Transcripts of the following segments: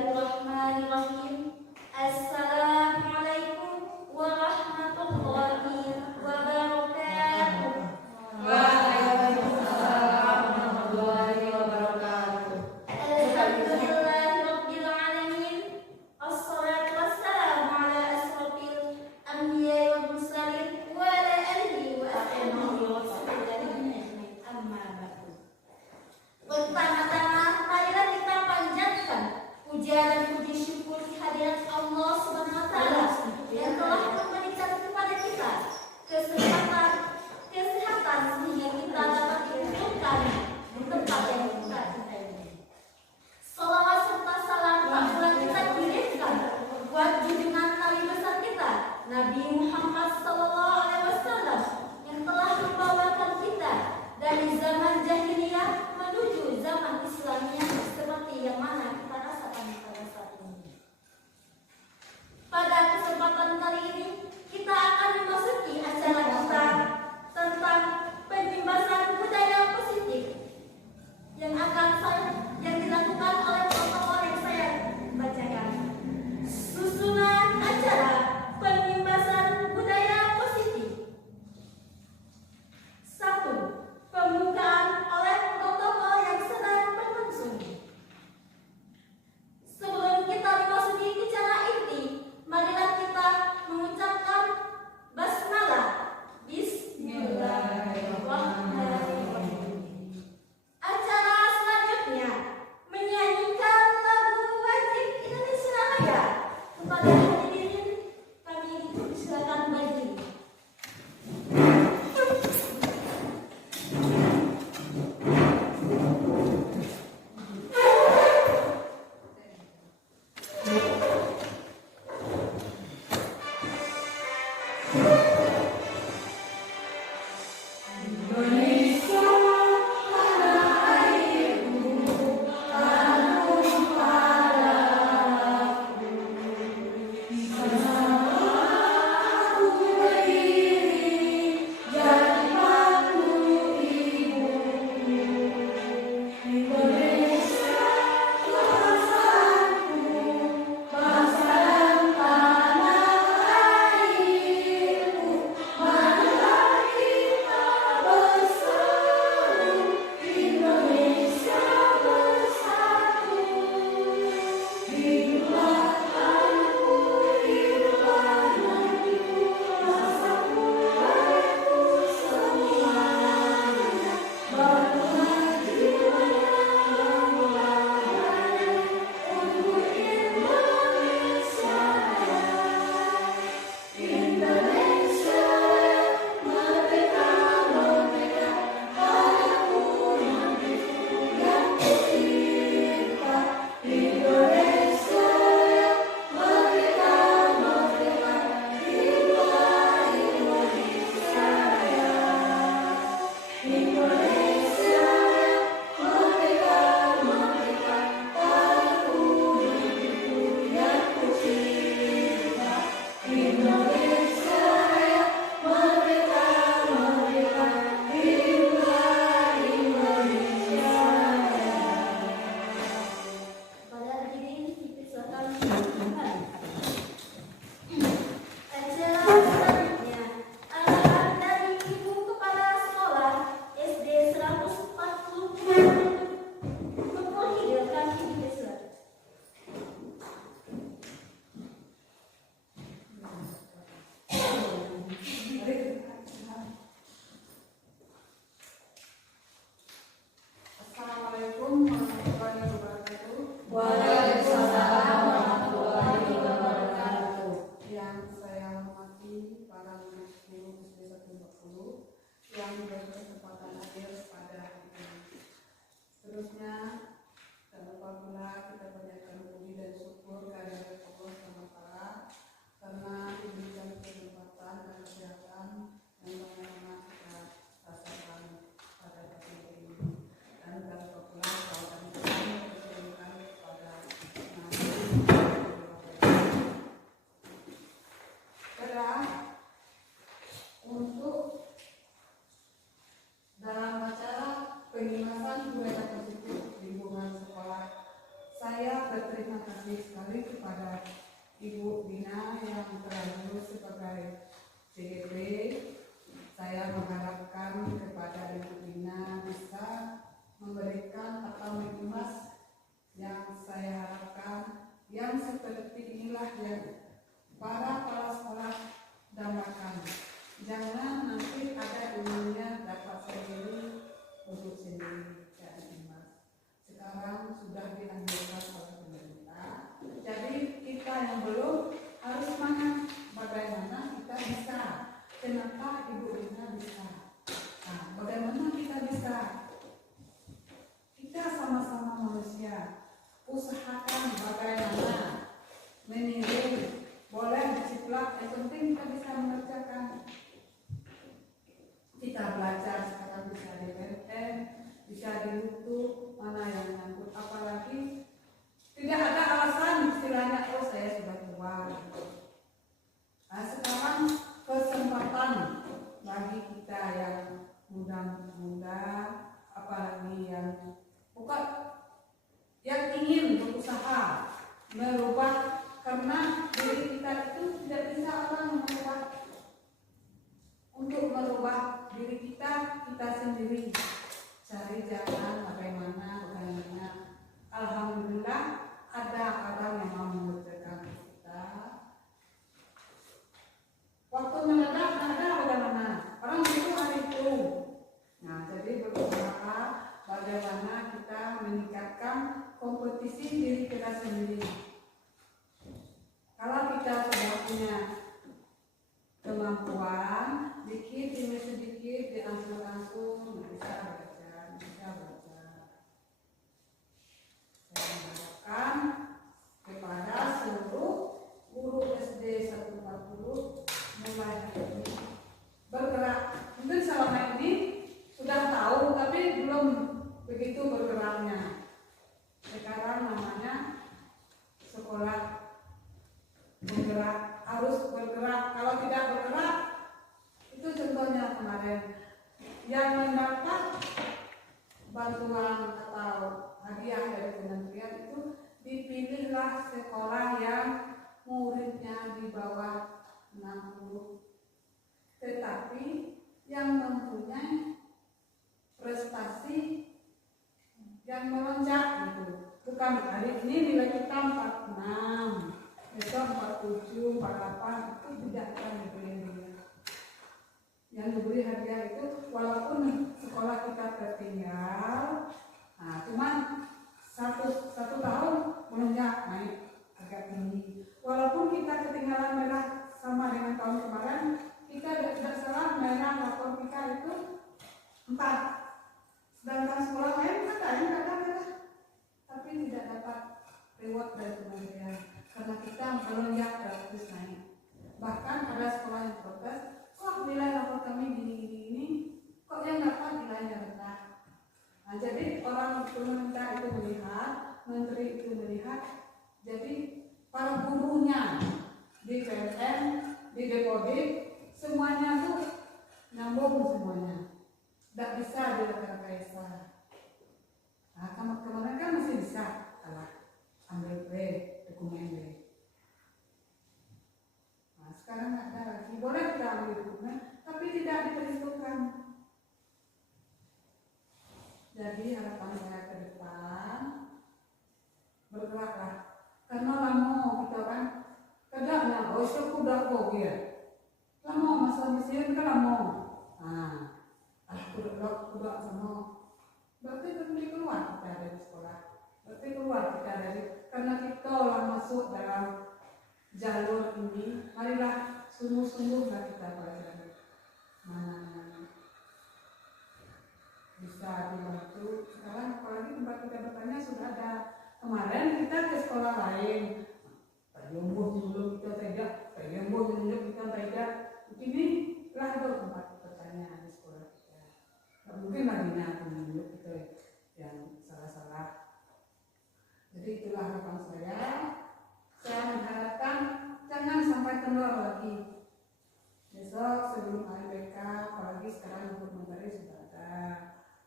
Bismillahirrahmanirrahim. Assalamualaikum warahmatullahi wabarakatuh. Waalaikumsalam warahmatullahi wabarakatuh. Alhamdulillahirabbil alamin. Assalatu wassalamu ala asrofil anbiya'i wal mursalin wa ala alihi wa ashabihi wa sallam. Amma ba'du. Pertama-tama marilah kita panjatkan puja dan puji syukur kehadirat Allah Subhanahu wa taala yang telah memberikan kepada kita kesempatan sehingga kita dapat dikumpulkan di tempat yang kita cintai ini. Salawat serta salam tak pula kita kirimkan buat junjungan Nabi besar kita, Nabi Muhammad sallallahu alaihi wasallam, yang telah membawakan kita dari zaman jahiliyah menuju zaman Islamiyah seperti yang mana kita rasakan pada saat ini. Pada kesempatan kali ini kita akan memasuki acara kita tentang pembebasan budaya positif yang dilakukan oleh protokol yang saya bacakan. Susunan acara pembebasan budaya positif. 1. Pembukaan oleh protokol yang sedang berlangsung. Sebelum kita memasuki bicara inti, marilah kita mengucapkan basmalah. Bismillahirrahmanirrahim. Acara selanjutnya menyanyikan lagu wajib Indonesia Raya. Kepada hadirin kami silakan berdiri. Assalamualaikum warahmatullahi wabarakatuh. Waalaikumsalam warahmatullahi wabarakatuh. Yang saya hormati para guru SD 140 yang berkesempatan hadir pada hari ini. Seterusnya, tak lupa pula kita panjatkan puji dan syukur kehadirat Allah SWT karena diberikan kesempatan dan kesehatan yang bagaimana kita rasakan pada hari ini. Dan tak lupa pula salawat kami berikan kepada Nabi Muhammad. Untuk dalam acara pengemasan budaya positif lingkungan sekolah, saya berterima kasih saya mengharapkan kepada Ibu Dina bisa memberikan atau mengemas yang saya harapkan, yang seperti inilah yang para kepala sekolah dambakan. Jangan nanti ada ilmunya dapat sendiri untuk sendiri, jadi emas. Sekarang sudah dianjurkan oleh pemerintah. Jadi kita yang belum harus semangat. Bagaimana kita bisa? Kenapa Ibu Dina bisa? Nah, bagaimana kita bisa? Kita sama-sama manusia. Usahakan bagaimana meniru, boleh diciplak, yang penting kita bisa mengerjakan. Kita belajar sekarang bisa di BNN, bisa di YouTube, mana yang nyangkut, apalagi tidak ada alasan istilahnya, oh saya sudah tua. Nah, sekarang kesempatan bagi kita yang muda-muda, apalagi yang bukan yang ingin berusaha merubah, karena diri kita itu tidak bisa orang merubah. Untuk merubah diri kita sendiri. Cari jalan bagaimana. Alhamdulillah ada orang yang mau mengerjakan kita. Waktu meledak ada bagaimana? Orang itu hari itu. Nah, jadi berusaha bagaimana kita meningkatkan kompetisi diri kita sendiri. Kalau kita sudah punya kemampuan, dikit demi sedikit diangsur-angsur, bisa belajar. Saya mengharapkan kepada seluruh guru SD 140 mulai hari ini bergerak. Mungkin selama ini sudah tahu tapi belum begitu bergeraknya. Sekarang namanya sekolah bergerak, harus bergerak. Kalau tidak bergerak, itu contohnya kemarin yang mendapat bantuan atau hadiah dari kementerian itu dipilihlah sekolah yang muridnya di bawah 60, tetapi yang mempunyai prestasi yang melonjak gitu. Bukan hari ini nilai kita 46, besok 47, 48, itu tidak akan diberi hadiah. Yang diberi hadiah itu walaupun sekolah kita tertinggal, nah cuman satu tahun melonjak naik agak tinggi. Walaupun kita ketinggalan merah sama dengan tahun kemarin, kita tidak salah merah lapor kita itu 4. Sedangkan sekolah lain katanya ada merah, tapi tidak dapat reward dari kementerian karena kita melonjak terus naik. Bahkan ada sekolah yang protes, kok nilai rapor kami gini, kok yang dapat nilainya rendah. Nah, jadi orang pemerintah itu melihat, menteri itu melihat, jadi para gurunya di PNN, di Depodik, semuanya tuh nyambung semuanya. Tidak bisa direkayasa. Nah, kemarin kan masih bisa, ambil B, dokumen B. Nah, sekarang nggak ada lagi. Boleh kita ambil dokumen, tapi tidak diperhitungkan. Jadi harapan saya ke depan, bergeraklah. Karena lama kita kan, kadangnya, oh itu udah kok ya. Lama masa mesin kan lama. Nah, udah sama. Berarti pergi keluar kita dari sekolah. Berarti keluar kita dari, karena kita lah masuk dalam jalur ini, marilah sungguh-sungguhlah kita pelajari mana bisa dibantu. Sekarang apalagi tempat kita bertanya sudah ada. Kemarin kita ke sekolah lain, Yombo dulu kita tidak, Yombo dulu kita tidak. Ini lah tempat bertanya di sekolah kita. Tak mungkin lagi nanti dulu kita yang salah-salah. Jadi itulah harapan saya. Saya mengharapkan jangan sampai kendor lagi. Besok sebelum AIBK, apalagi sekarang untuk menteri sudah ada,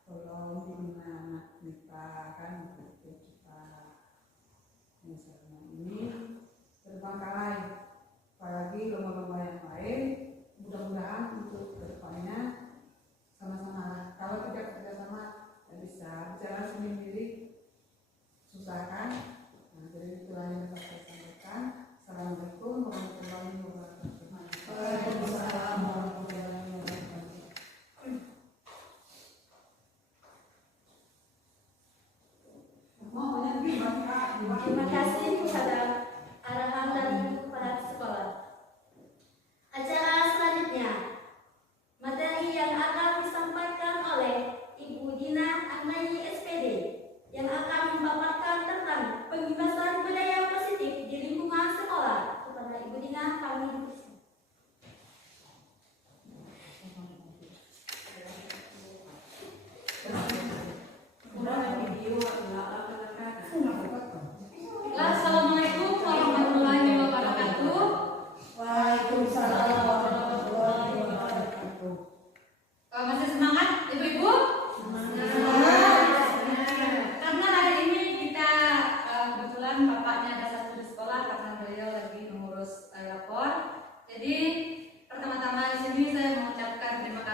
tolong dibina anak kita kan itu kita. Misalnya ini terbengkalai, apalagi lomba-lomba yang lain. Mudah-mudahan untuk kedepannya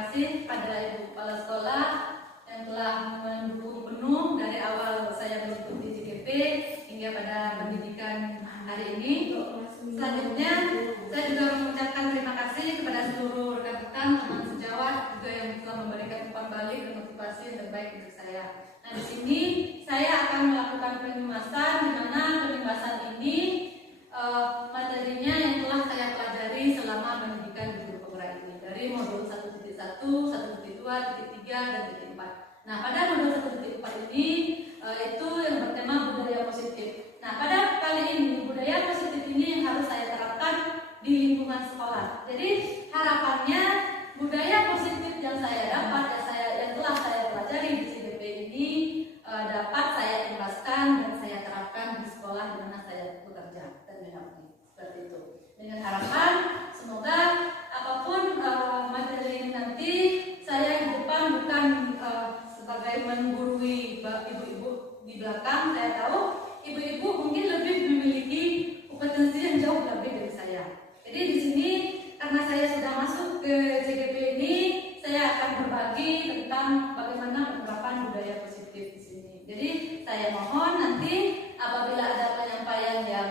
kasih pada Ibu Kepala Sekolah yang telah mendukung penuh dari awal saya mengikuti JKP hingga pada pendidikan hari ini. Selanjutnya, saya juga mengucapkan terima kasih kepada seluruh rekan-rekan teman sejawat juga yang telah memberikan umpan balik dan motivasi yang terbaik untuk saya. Nah, di sini saya akan melakukan penyumasan, di mana penyumasan ini materinya yang telah saya pelajari selama pendidikan di guru penggerak ini dari modul 1.1, 1.2, 1.3, dan 1.4. Nah, pada modul 1.4 ini itu yang bertema budaya positif. Nah, pada kali ini budaya positif ini yang harus saya terapkan di lingkungan sekolah. Jadi harapannya budaya positif yang saya dapat, yang telah saya pelajari di CDP ini dapat saya ikhlaskan dan saya terapkan di sekolah di mana saya bekerja dan mengabdi. Seperti itu. Dengan harapan semoga apapun materi ini nanti saya di depan bukan sebagai menggurui ibu-ibu di belakang. Saya tahu ibu-ibu mungkin lebih memiliki kompetensi yang jauh lebih dari saya. Jadi di sini karena saya sudah masuk ke JKP ini, saya akan berbagi tentang bagaimana penerapan budaya positif di sini. Jadi saya mohon nanti apabila ada penyampaian yang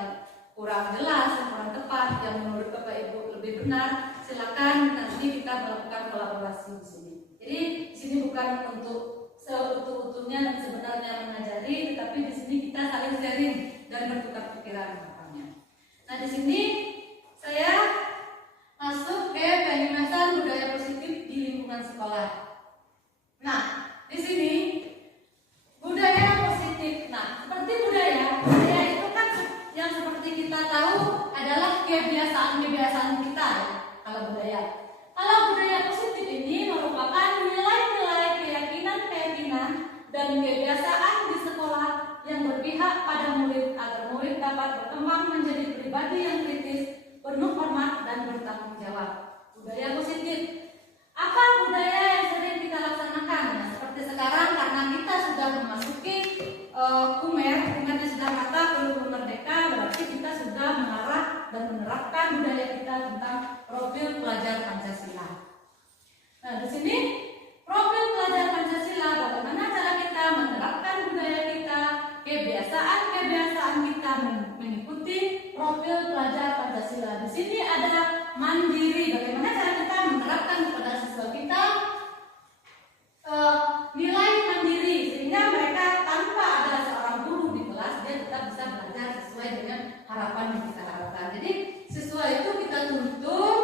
kurang jelas, yang kurang tepat, yang menurut Bapak Ibu lebih benar, silakan nanti kita melakukan kolaborasi di sini. Jadi di sini bukan untuk seutuh-utuhnya dan sebenarnya mengajari, tetapi di sini kita saling sharing dan bertukar pikiran harapannya. Nah, di sini saya masuk ke penyumasan budaya positif di lingkungan sekolah. Nah, di sini budaya positif. Nah, seperti budaya itu kan yang seperti kita tahu adalah kebiasaan-kebiasaan kita ya, kalau budaya. Kalau budaya positif ini merupakan nilai-nilai keyakinan dan kebiasaan di sekolah yang berpihak pada murid agar murid dapat berkembang menjadi pribadi yang kritis, penuh hormat dan bertanggung jawab. Budaya positif. Apa budaya yang sering kita laksanakan? Nah, seperti sekarang karena kita sudah memasuki kumernya sudah kata belum merdeka, berarti kita sudah mengarah dan menerapkan budaya kita tentang profil pelajar Pancasila. Nah, di sini profil pelajar Pancasila, bagaimana cara kita menerapkan budaya kita, kebiasaan kita mengikuti profil pelajar Pancasila. Di sini ada mandiri, bagaimana cara kita menerapkan kepada siswa kita nilai mandiri, sehingga mereka tanpa ada seorang guru di kelas dia tetap bisa belajar sesuai dengan harapan yang kita harapkan. Jadi siswa itu kita tuntun,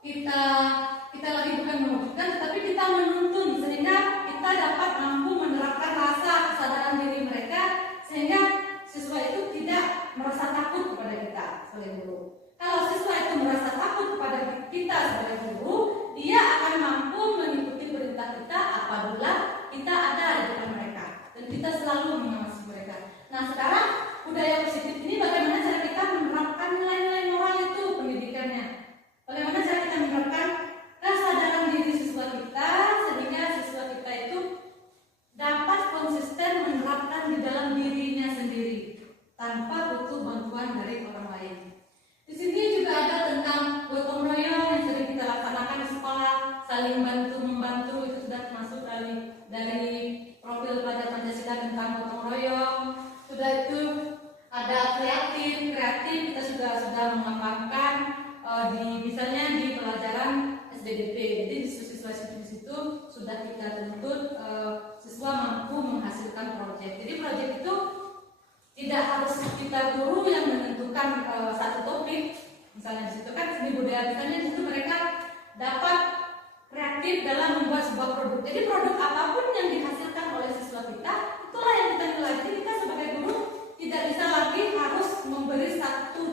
kita lagi bukan menunjukkan, tetapi kita menuntun sehingga kita dapat mampu menerapkan rasa kesadaran diri mereka, sehingga siswa itu tidak merasa takut kepada kita sebagai guru. Kalau siswa itu merasa takut kepada kita sebagai guru, dia akan mampu mengikuti perintah kita apabila kita ada di depan mereka dan kita selalu mengawasi mereka. Nah, sekarang budaya positif ini bagaimana cara kita menerapkan nilai-nilai moral itu pendidikannya? Bagaimana cara kita menerapkan kesadaran diri siswa kita sehingga siswa kita itu dapat konsisten menerapkan di dalam dirinya sendiri tanpa butuh bantuan dari orang lain. Di sini juga ada tentang gotong royong yang sering kita laksanakan di sekolah, saling bantu membantu, itu sudah termasuk dari profil pelajar Pancasila tentang gotong royong. Sudah itu ada kreatif kita sudah mengembangkan misalnya di pelajaran SBDP. Jadi di siswa di situ sudah kita tuntut siswa mampu menghasilkan proyek. Jadi proyek itu tidak harus kita guru yang menentukan satu topik. Misalnya di situ kan seni budaya, misalnya di situ mereka dapat kreatif dalam membuat sebuah produk. Jadi produk apapun yang dihasilkan oleh siswa kita, itulah yang kita nilai. Jadi kita sebagai guru tidak bisa lagi harus memberi satu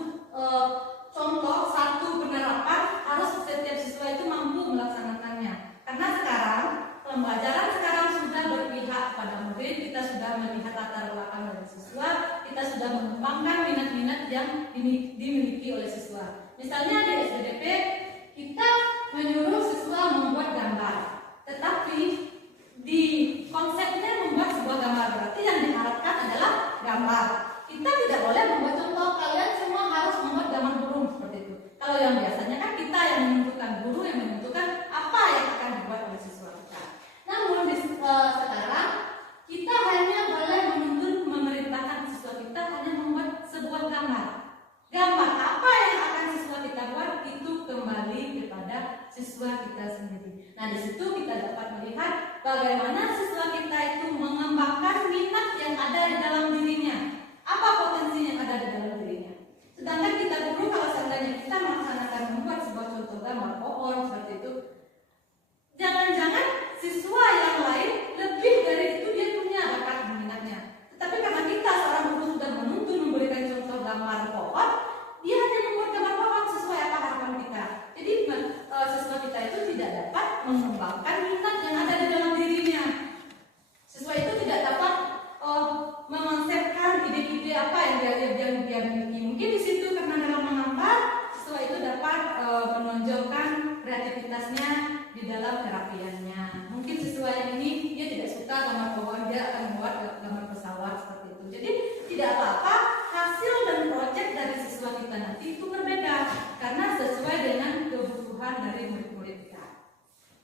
contoh, satu penerapan, harus setiap siswa itu mampu melaksanakannya. Karena sekarang pembelajaran sekarang sudah berpihak pada murid, kita sudah melihat latar belakang dari siswa, kita sudah mengembangkan minat-minat yang dimiliki oleh siswa. Misalnya di SBDP kita menyuruh siswa membuat gambar, tetapi di konsepnya membuat sebuah gambar, berarti yang diharapkan adalah gambar. Kita tidak boleh membuat contoh, kalian semua harus membuat gambar burung seperti itu. Kalau yang biasanya kan kita yang menentukan, guru yang menentukan apa yang akan dibuat oleh siswa kita sendiri. Nah, di situ kita dapat melihat bagaimana siswa kita itu mengembangkan minat yang ada di dalam dirinya. Apa potensi yang ada di dalam dirinya? Sedangkan kita guru, kalau seandainya kita melaksanakan membuat sebuah contoh gambar pohon seperti itu, jangan-jangan siswa yang lain lebih dari itu dia punya bakat minatnya. Tetapi karena kita seorang guru sudah menuntun memberikan contoh gambar pohon, dia hanya membuat gambar pohon sesuai apa harapan kita. Jadi siswa kita itu tidak dapat mengembangkan minat yang ada di dalam dirinya. Siswa itu tidak dapat mengonsepkan ide-ide apa yang dia miliki. Mungkin di situ karena dalam mengambar, siswa itu dapat menonjolkan kreativitasnya di dalam perapiannya. Mungkin siswa yang ini dia tidak suka gambar pohon, dia akan membuat gambar pesawat seperti itu. Jadi tidak apa-apa, hasil dan proyek dari siswa kita nanti itu berbeda karena sesuai dengan kebutuhan dari murid-murid kita.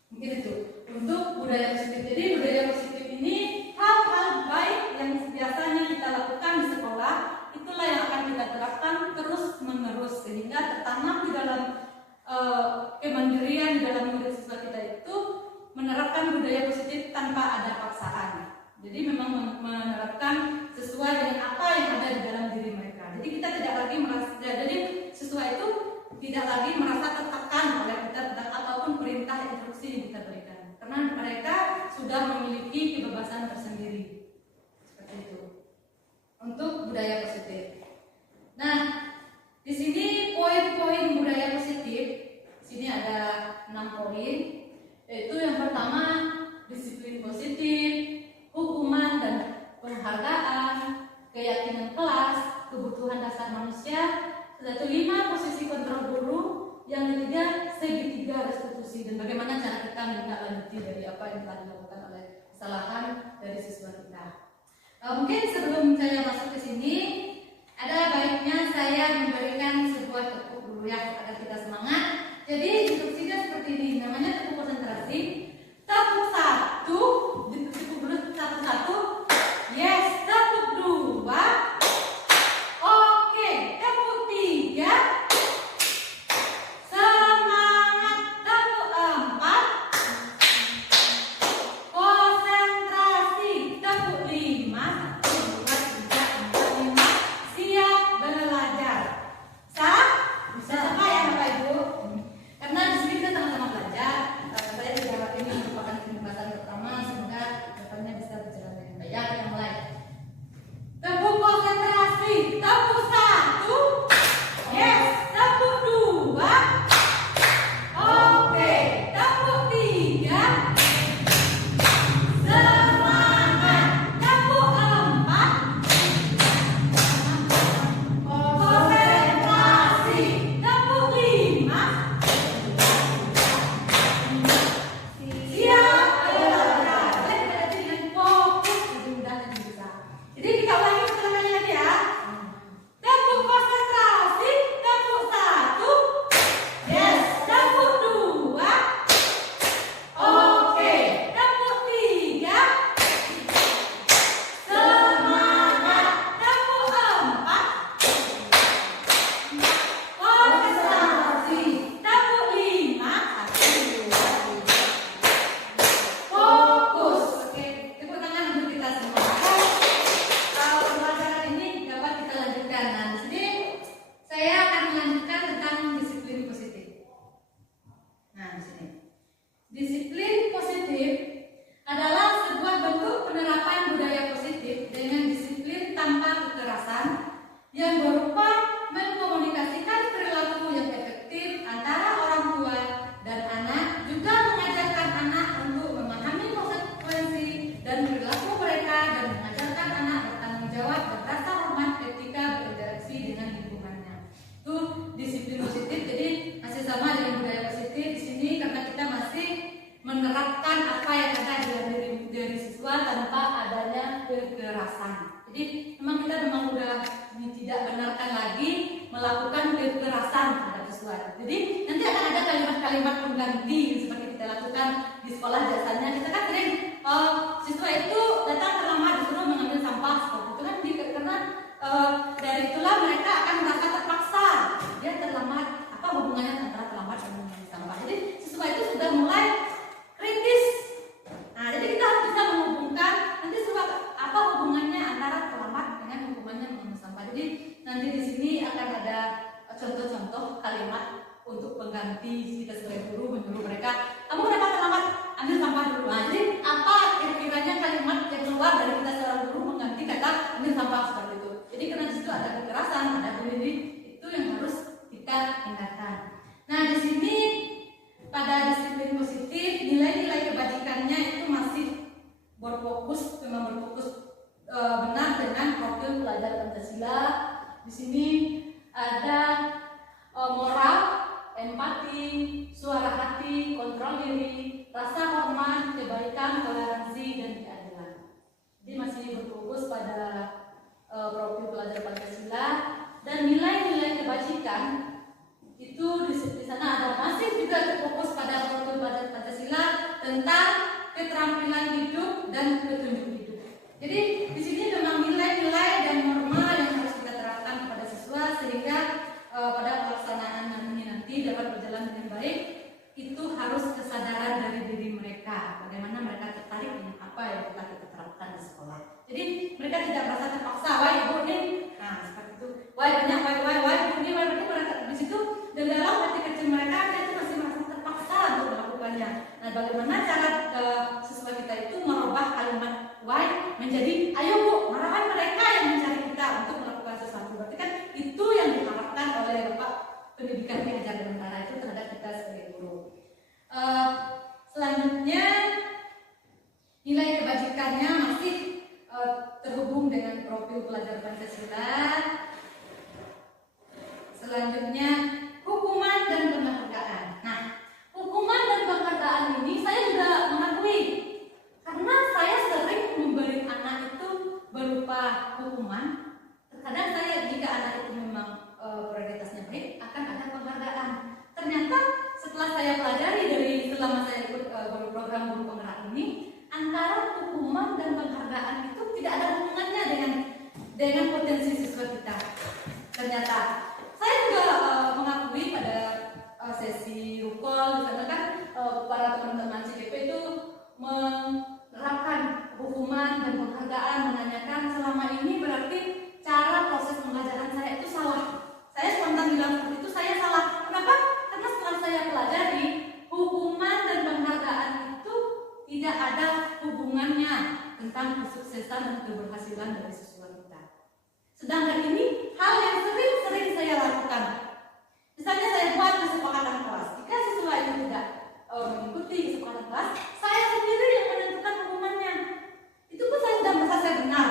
Mungkin itu untuk budaya positif. Jadi budaya positif ini hal-hal baik yang biasanya kita lakukan di sekolah, itulah yang akan kita terapkan terus-menerus sehingga tertanam di dalam kemandirian di dalam murid siswa kita itu menerapkan budaya positif tanpa ada paksaan. Jadi memang menerapkan sesuai dengan apa yang ada di dalam diri mereka. Jadi kita tidak lagi merasa, jadi siswa itu tidak lagi merasa tertekan oleh kita tentang apapun perintah instruksi yang kita berikan, karena mereka sudah memiliki kebebasan tersendiri. Seperti itu untuk budaya positif. Nah, di sini poin-poin budaya positif. Di sini ada 6 poin, yaitu yang pertama disiplin positif, hukuman dan penghargaan, keyakinan kelas, kebutuhan dasar manusia, 5 posisi kontrol guru, yang ketiga segitiga restitusi dan bagaimana cara kita menindaklanjuti dari apa yang telah dilakukan oleh kesalahan dari siswa kita. Mungkin sebelum saya masuk ke sini, ada baiknya saya memberikan sebuah tepuk dulu ya agar kita semangat. Jadi instruksinya seperti ini, namanya tepuk konsentrasi. Tepuk 1, tepuk dulu 1, yes. Tepuk 2, oke. Tepuk 3, semangat. Tepuk 4, konsentrasi. Tepuk 5, 1, 2, 3, 4, 5, siap belajar. Bisa sama ya Bapak Ibu? Karena di sini kita sama-sama belajar. Saya juga ini merupakan kesempatan pertama, semoga depannya bisa berjalan dengan baik. Ya, kita mulai. Tepuk konsentrasi. Tepuk 1, yes. Tepuk 2, oke. Tepuk 3, semangat. Tepuk 4, konsentrasi. Tepuk 5, siap belajar. Kita dengan fokus, lebih mudah dan bisa. Jadi kita ulangi ulang kali lagi ya. Tepuk konsentrasi. Tepuk 1, yes. Tepuk 2, oke. Tepuk 3, semangat. Tepuk 4, konsentrasi. Tepuk 5, fokus. Oke, tepuk tangan untuk kita semua. Pelajaran ini dapat kita lanjutkan. Nah, di sini saya akan melanjutkan tentang disiplin positif. Nah, di sini disiplin positif adalah sebuah bentuk penerapan budaya positif dengan disiplin tanpa kekerasan yang berupa mengkomunikasikan perilaku yang efektif antara orang tua dan anak, juga mengajarkan anak untuk memahami konsekuensi dan perilaku mereka, dan mengajarkan anak bertanggung jawab dan rasa hormat ketika berinteraksi dengan lingkungannya. Itu disiplin positif. Jadi masih sama dengan budaya positif di sini karena kita masih menerapkan apa yang ada di dalam diri siswa tanpa adanya kekerasan. Jadi memang udah tidak benarkan lagi melakukan kekerasan terhadap siswa. Jadi nanti akan ada kalimat-kalimat pengganti seperti kita lakukan di sekolah biasanya. Kita kan sering siswa itu datang terlambat disuruh mengambil sampah seperti itu kan, karena dari itulah mereka akan merasa terpaksa dia terlambat. Apa hubungannya antara terlambat dan mengambil sampah? Jadi siswa itu hati kita sebagai guru menyuruh mereka, kamu kenapa terlambat? Ambil sampah dulu. Nah, jadi apa kira-kiranya kalimat yang keluar dari kita seorang guru mengganti kata ambil sampah seperti itu. Jadi karena di situ ada kekerasan, ada bullying, itu yang harus kita hindarkan. Nah, di sini pada disiplin positif, nilai-nilai kebajikannya itu masih berfokus benar dengan profil pelajar Pancasila. Di sini ada moral, empati, suara hati, kontrol diri, rasa hormat, kebaikan, toleransi, dan keadilan. Jadi masih berfokus pada profil pelajar Pancasila, dan nilai-nilai kebajikan itu di sana ada masih juga fokus pada profil pelajar Pancasila tentang keterampilan hidup dan petunjuk hidup. Jadi di sini memang nilai-nilai dan norma yang harus kita terapkan kepada siswa sehingga pada pelaksanaan nanti dapat berjalan dengan baik. Itu harus kesadaran dari diri mereka, bagaimana mereka tertarik dengan apa yang telah kita terapkan di sekolah. Jadi mereka tidak merasa terpaksa, wah ibu nih, nah seperti itu, wah banyak, wah ibu nih, berarti mereka di situ dan dalam hati kecil mereka itu masih merasa terpaksa untuk melakukannya. Nah, bagaimana cara siswa kita itu merubah kalimat why menjadi ayo bu, marahkan mereka yang mencari kita untuk melakukan sesuatu. Berarti kan itu yang diharapkan oleh Bapak Pendidikan Ki Hajar Dewantara itu terhadap kita sebagai guru. Selanjutnya nilai kebajikannya masih terhubung dengan profil pelajar Pancasila. Selanjutnya hukuman dan penghargaan. Nah, hukuman dan penghargaan ini saya juga mengakui karena saya sering memberi anak itu berupa hukuman. Terkadang saya jika anak itu memang prioritasnya baik akan ada penghargaan. Ternyata setelah saya pelajari dari selama saya ikut program guru penggerak ini, antara hukuman dan penghargaan itu tidak ada hubungannya dengan potensi siswa kita. Ternyata saya juga mengakui pada sesi rukol misalnya kan para teman-teman CGP itu menerapkan hukuman dan penghargaan, menanyakan selama ini berarti cara proses pembelajaran saya itu salah. Saya spontan bilang seperti itu, saya salah. Kenapa? Karena setelah saya pelajari hukuman dan penghargaan itu tidak ada hubungannya tentang kesuksesan dan keberhasilan dari siswa kita. Sedangkan ini hal yang sering saya lakukan. Misalnya saya buat kesepakatan kelas. Jika siswa itu tidak mengikuti kesepakatan kelas, saya sendiri yang menentukan hukumannya. Itu pun saya sudah merasa saya benar.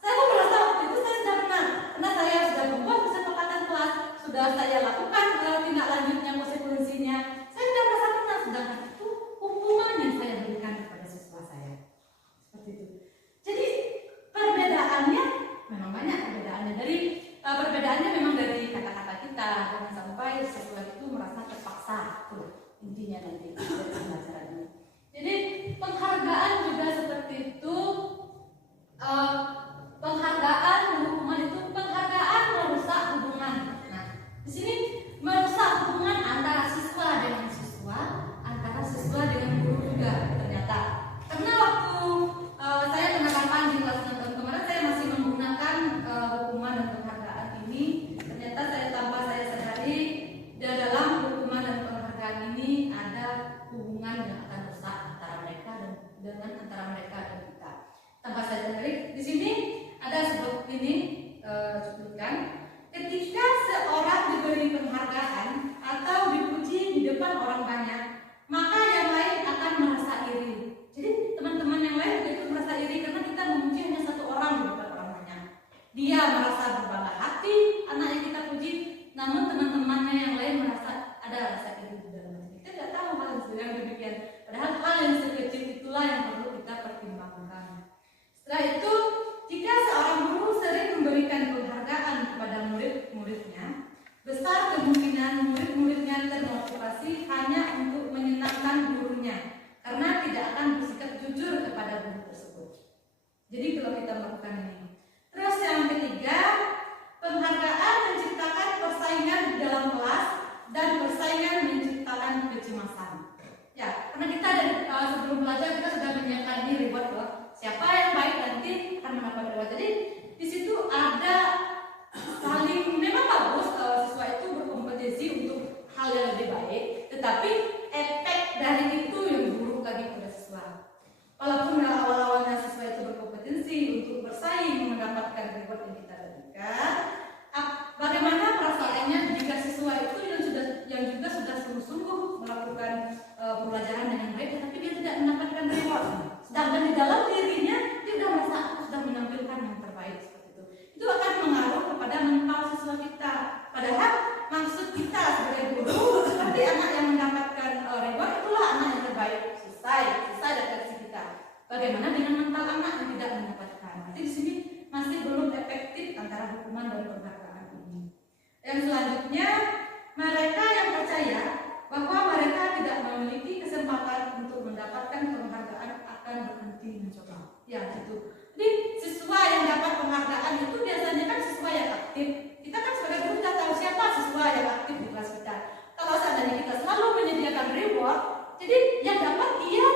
Saya pun merasa waktu itu saya sudah benar karena saya sudah membuat kesepakatan kelas, sudah saya lakukan tindak lanjutnya, konsekuensinya. Saya sudah merasa benar. Sedangkan itu hukuman yang saya berikan kepada siswa saya. Seperti itu. Jadi perbedaannya memang banyak perbedaannya. Perbedaannya memang dari kata-kata kita. Jangan sampai siswa itu merasa terpaksa. Tuh intinya nanti dari pembelajaran ini. Jadi penghargaan juga seperti itu. Penghargaan dan hukuman itu penghargaan merusak hubungan. Nah, di sini merusak hubungan antara siswa dengan siswa, antara siswa dengan guru juga ternyata. Karena waktu saya kenakan di kelas 6 tahun kemarin saya masih menggunakan hukuman dan penghargaan ini. Ternyata tanpa saya sadari dalam hukuman dan penghargaan ini ada hubungan yang akan rusak antara mereka dan dengan antara mereka dan kita. Tanpa saya sadari di sini ada cuplikan ketika seorang diberi penghargaan atau dipuji di depan orang banyak, maka yang lain akan merasa iri. Jadi teman-teman yang lain juga merasa iri karena kita memuji hanya satu orang di depan orang banyak. Dia merasa berbangga hati anak yang kita puji, namun teman-temannya yang lain merasa ada rasa iri di dalam hati. Kita tidak tahu hal yang demikian. Padahal hal yang sekecil itulah yang perlu kita pertimbangkan. Setelah itu, jika seorang guru sering memberikan penghargaan kepada murid-muridnya, besar kemungkinan murid-muridnya termotivasi hanya untuk menyenangkan gurunya karena tidak akan bersikap jujur kepada guru tersebut. Jadi kalau kita melakukan ini. Terus yang ketiga, penghargaan menciptakan persaingan di dalam kelas dan persaingan menciptakan kecemasan. Ya, karena kita dari sebelum belajar kita sudah menyiapkan diri buat siapa yang baik nanti akan mendapat reward. Jadi di situ ada saling memang bagus siswa itu berkompetisi untuk hal yang lebih baik. Tetapi efek dari itu yang buruk lagi pada siswa. Walaupun awal-awalnya siswa itu berkompetensi untuk bersaing mendapatkan reward yang kita berikan, bagaimana perasaannya jika siswa itu yang juga sudah sungguh-sungguh melakukan pembelajaran dengan baik, tetapi dia tidak mendapatkan reward. Sedangkan di dalam dirinya dia sudah merasa aku sudah menampilkan yang terbaik seperti itu. Itu akan mengaruh kepada mental siswa kita. Padahal maksud kita sebagai guru seperti anak yang mendapatkan reward itulah anak yang terbaik. Selesai refleksi kita. Bagaimana dengan mental anak yang tidak mendapatkan? Nanti di sini masih belum efektif antara hukuman dan penghargaan ini. Yang selanjutnya, mereka yang percaya bahwa mereka tidak memiliki kesempatan untuk mendapatkan penghargaan akan berhenti mencoba. Ya, itu. Jadi siswa yang dapat penghargaan itu biasanya kan siswa yang aktif. Kita kan sebagai guru sudah tahu siapa siswa yang aktif di kelas kita. Kalau seandainya kita selalu menyediakan reward, jadi yang dapat dia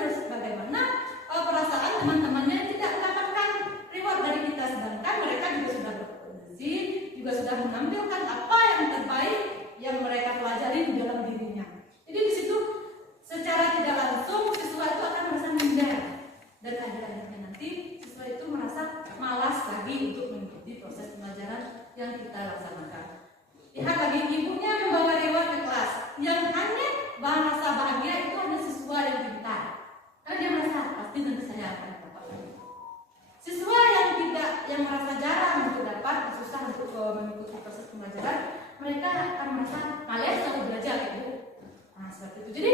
terus. Bagaimana perasaan teman-temannya yang tidak mendapatkan reward dari kita, sedangkan mereka juga sudah berkompetisi, juga sudah menampilkan apa yang terbaik yang mereka pelajari di dalam dirinya. Jadi di situ secara tidak langsung siswa itu akan merasa minder, dan akhir-akhirnya nanti siswa itu merasa malas lagi untuk mengikuti proses pembelajaran yang kita laksanakan. Lihat lagi, ibunya membawa reward ke kelas. Yang hanya rasa bahagia itu hanya siswa yang pintar, karena dia merasa pasti nanti saya akan dapat lagi. Siswa yang merasa jarang untuk dapat, susah untuk mengikuti proses pembelajaran, mereka akan merasa malas untuk belajar, ibu. Nah, seperti itu. Jadi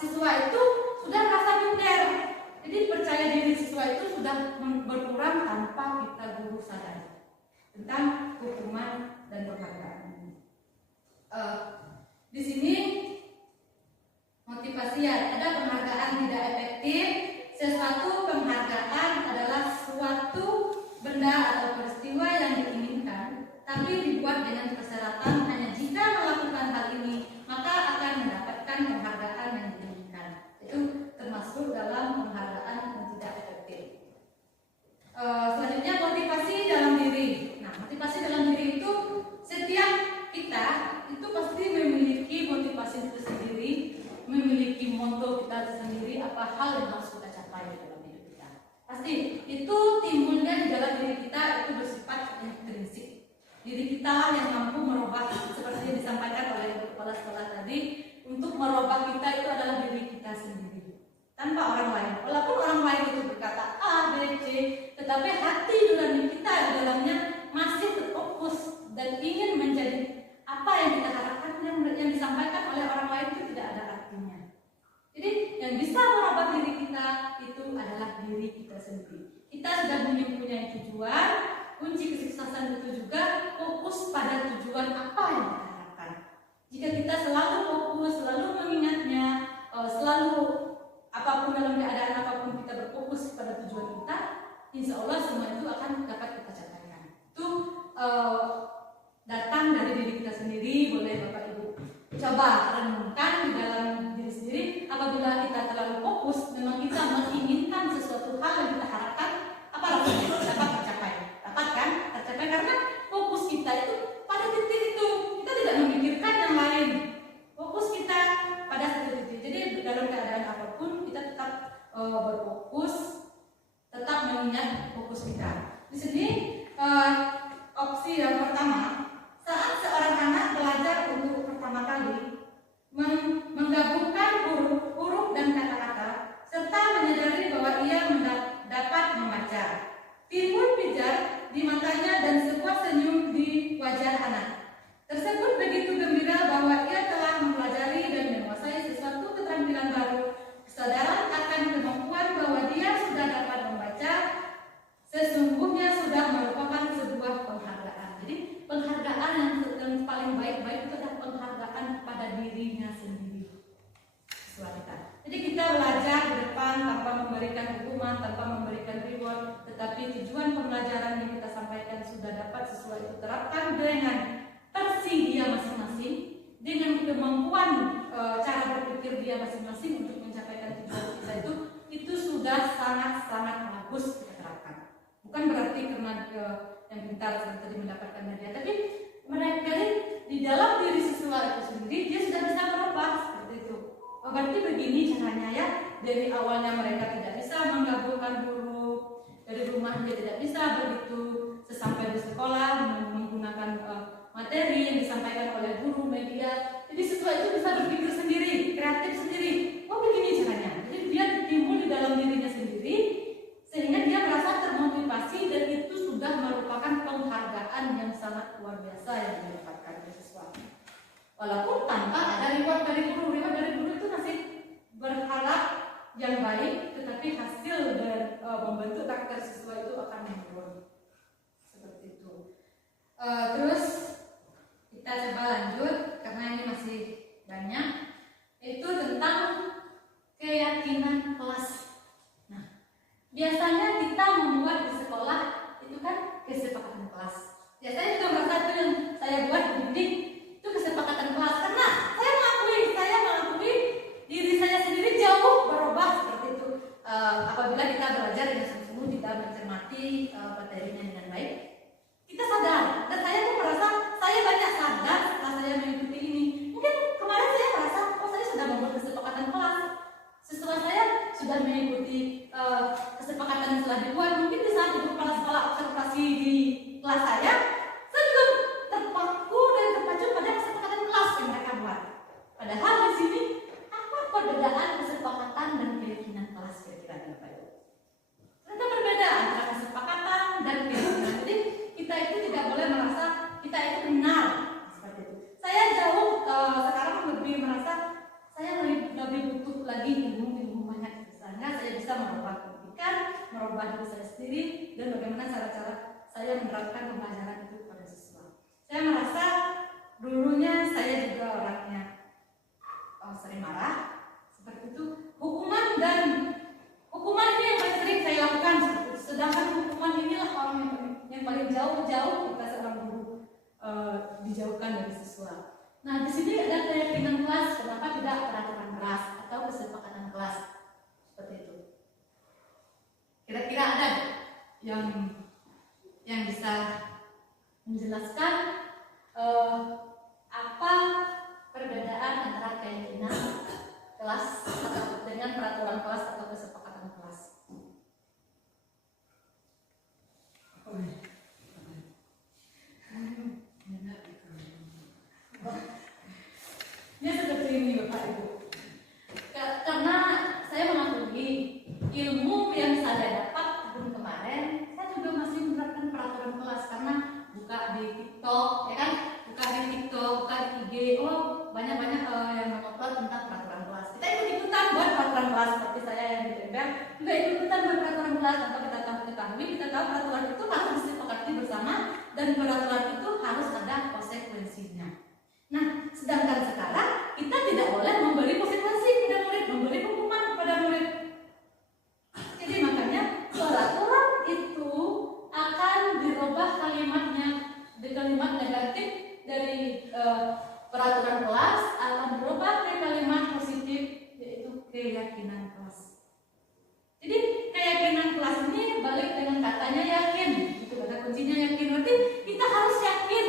siswa itu sudah merasa minder. Jadi percaya diri siswa itu sudah berkurang tanpa kita guru sadari tentang hukuman dan penghargaan ini. Di sini motivasi ada penghargaan tidak efektif. Sesuatu penghargaan adalah suatu benda atau peristiwa yang diinginkan, tapi dibuat dengan persyaratan hanya jika melakukan hal ini maka akan mendapatkan penghargaan yang diinginkan. Itu termasuk dalam penghargaan yang tidak efektif. Selanjutnya motivasi dalam diri. Nah, motivasi dalam diri itu setiap kita itu pasti memiliki motivasi itu sendiri, memiliki motto kita sendiri, apa hal yang harus kita capai dalam hidup kita. Pasti itu timbulnya di dalam diri kita itu bersifat intrinsik. Diri kita lah yang mampu merubah, seperti yang disampaikan oleh kepala sekolah tadi, untuk merubah kita itu adalah diri kita sendiri, tanpa orang lain. Walaupun orang lain itu berkata A, B, C, tetapi hati nurani kita di dalamnya masih terfokus dan ingin menjadi apa yang kita harapkan, yang disampaikan oleh orang lain itu tidak ada artinya. Jadi yang bisa merubah diri kita itu adalah diri kita sendiri. Kita sudah mempunyai tujuan. Kunci kesuksesan itu juga fokus pada tujuan apa yang kita harapkan. Jika kita selalu fokus, selalu mengingatnya, selalu apapun dalam keadaan apapun kita berfokus pada tujuan kita, insya Allah semua itu akan dapat kita capai. Itu datang dari diri kita sendiri. Boleh Bapak Ibu coba renungkan di dalam diri sendiri. Apabila kita terlalu fokus, memang kita menginginkan sesuatu hal yang kita harapkan, apa rasanya dapat tercapai? Dapat kan? Tercapai karena fokus kita itu pada titik itu. Kita tidak memikirkan yang lain. Fokus kita pada satu titik. Jadi dalam keadaan apapun kita tetap berfokus, tetap mengingat fokus kita. Di sini opsi yang pertama, saat seorang anak belajar untuk pertama kali menggabungkan huruf dan kata-kata serta menyadari bahwa ia dapat membaca, timbul pijar di matanya dan sebuah senyum di wajah anak tersebut begitu gembira bahwa ia telah mempelajari dan menguasai sesuatu keterampilan baru. Kesadaran akan kemampuan bahwa dia sudah dapat membaca sesungguhnya sudah merupakan sebuah penghargaan. Jadi penghargaan yang paling baik-baik itu adalah penghargaan pada dirinya sendiri. Jadi kita belajar ke depan tanpa memberikan hukuman, tanpa memberikan reward, tetapi tujuan pembelajaran yang kita sampaikan sudah dapat sesuai itu terapkan dengan versi dia masing-masing, dengan kemampuan cara berpikir dia masing-masing untuk mencapaikan tujuan kita itu sudah sangat-sangat bagus kita terapkan. Bukan berarti karena yang pintar tadi mendapatkan hadiah, tapi mereka di dalam diri siswa itu sendiri dia sudah bisa berubah seperti itu. Oh, berarti begini caranya ya, dari awalnya mereka tidak bisa menggabungkan huruf, dari rumah dia tidak bisa begitu, sesampai di sekolah menggunakan materi yang disampaikan oleh guru media. Jadi siswa itu bisa berpikir sendiri, kreatif sendiri. Oh begini caranya. Jadi dia timbul di dalam dirinya sendiri, sehingga dia merasa termotivasi dan itu sudah merupakan penghargaan yang sangat luar biasa yang didapatkan oleh siswa. Walaupun tanpa ada reward dari guru itu masih berharap yang baik, tetapi hasil dari membentuk karakter siswa itu akan menurun. Seperti itu. Terus kita coba lanjut karena ini masih banyak. Itu tentang keyakinan kelas. Nah, biasanya kita membuat di sekolah itu kan kesepakatan kelas. Biasanya kita merasa itu yang saya buat didik itu kesepakatan kelas karena saya mengakui diri saya sendiri jauh berubah seperti itu. Apabila kita belajar dengan sungguh-sungguh, kita mencermati materinya dengan baik, kita sadar. Dan saya tuh merasa saya banyak sadar setelah saya mengikuti ini. Mungkin kemarin saya merasa, oh saya sudah membuat kesepakatan kelas. Siswa saya sudah mengikuti kesepakatan yang telah dibuat. Mungkin di saat itu kepala sekolah observasi di kelas saya juga terpaku dan terpacu pada kesepakatan kelas yang mereka buat. Padahal di sini apa perbedaan kesepakatan dan keyakinan kelas kira-kira Bapak Ibu? Ternyata berbeda antara kesepakatan dan keyakinan. Jadi kita itu tidak boleh merasa kita itu benar seperti itu. Saya jauh sekarang lebih merasa saya lebih butuh lagi ilmu banyak sehingga saya bisa merubah pendidikan, merubah diri saya sendiri dan bagaimana cara-cara saya menerapkan pembelajaran itu pada siswa. Saya merasa dulunya saya juga orangnya sering marah seperti itu. Hukuman ini yang paling sering saya lakukan seperti itu. Sedangkan hukuman inilah orang yang paling jauh kita seorang guru dijauhkan dari siswa. Nah di sini ada keyakinan kelas. Kenapa tidak peraturan kelas atau kesepakatan kelas seperti itu? Kira-kira ada yang bisa menjelaskan apa perbedaan antara keyakinan kelas atau dengan peraturan kelas atau kesepakatan kelas? Ya seperti ini Bapak Ibu. Karena saya mengakui ilmu yang saya dapat tahun kemarin, saya juga masih menerapkan peraturan kelas karena buka di TikTok, ya kan? Buka di TikTok, buka di IG, banyak-banyak yang mengupload tentang peraturan kelas. Kita ikut-ikutan buat peraturan kelas seperti saya yang di Tember, juga ikut-ikutan buat peraturan kelas tanpa kita ketahui, kita tahu peraturan itu harus disepakati bersama dan peraturan itu harus ada konsekuensinya. Nah, sedangkan sekarang kita tidak boleh memberi konsekuensi kepada murid, memberi hukuman kepada murid. Jadi makanya peraturan itu akan dirubah kalimatnya, di kalimat negatif dari peraturan kelas akan berubah ke kalimat positif, yaitu keyakinan kelas. Jadi keyakinan kelas ini balik dengan katanya yakin, itu kata kuncinya yakin. Berarti kita harus yakin,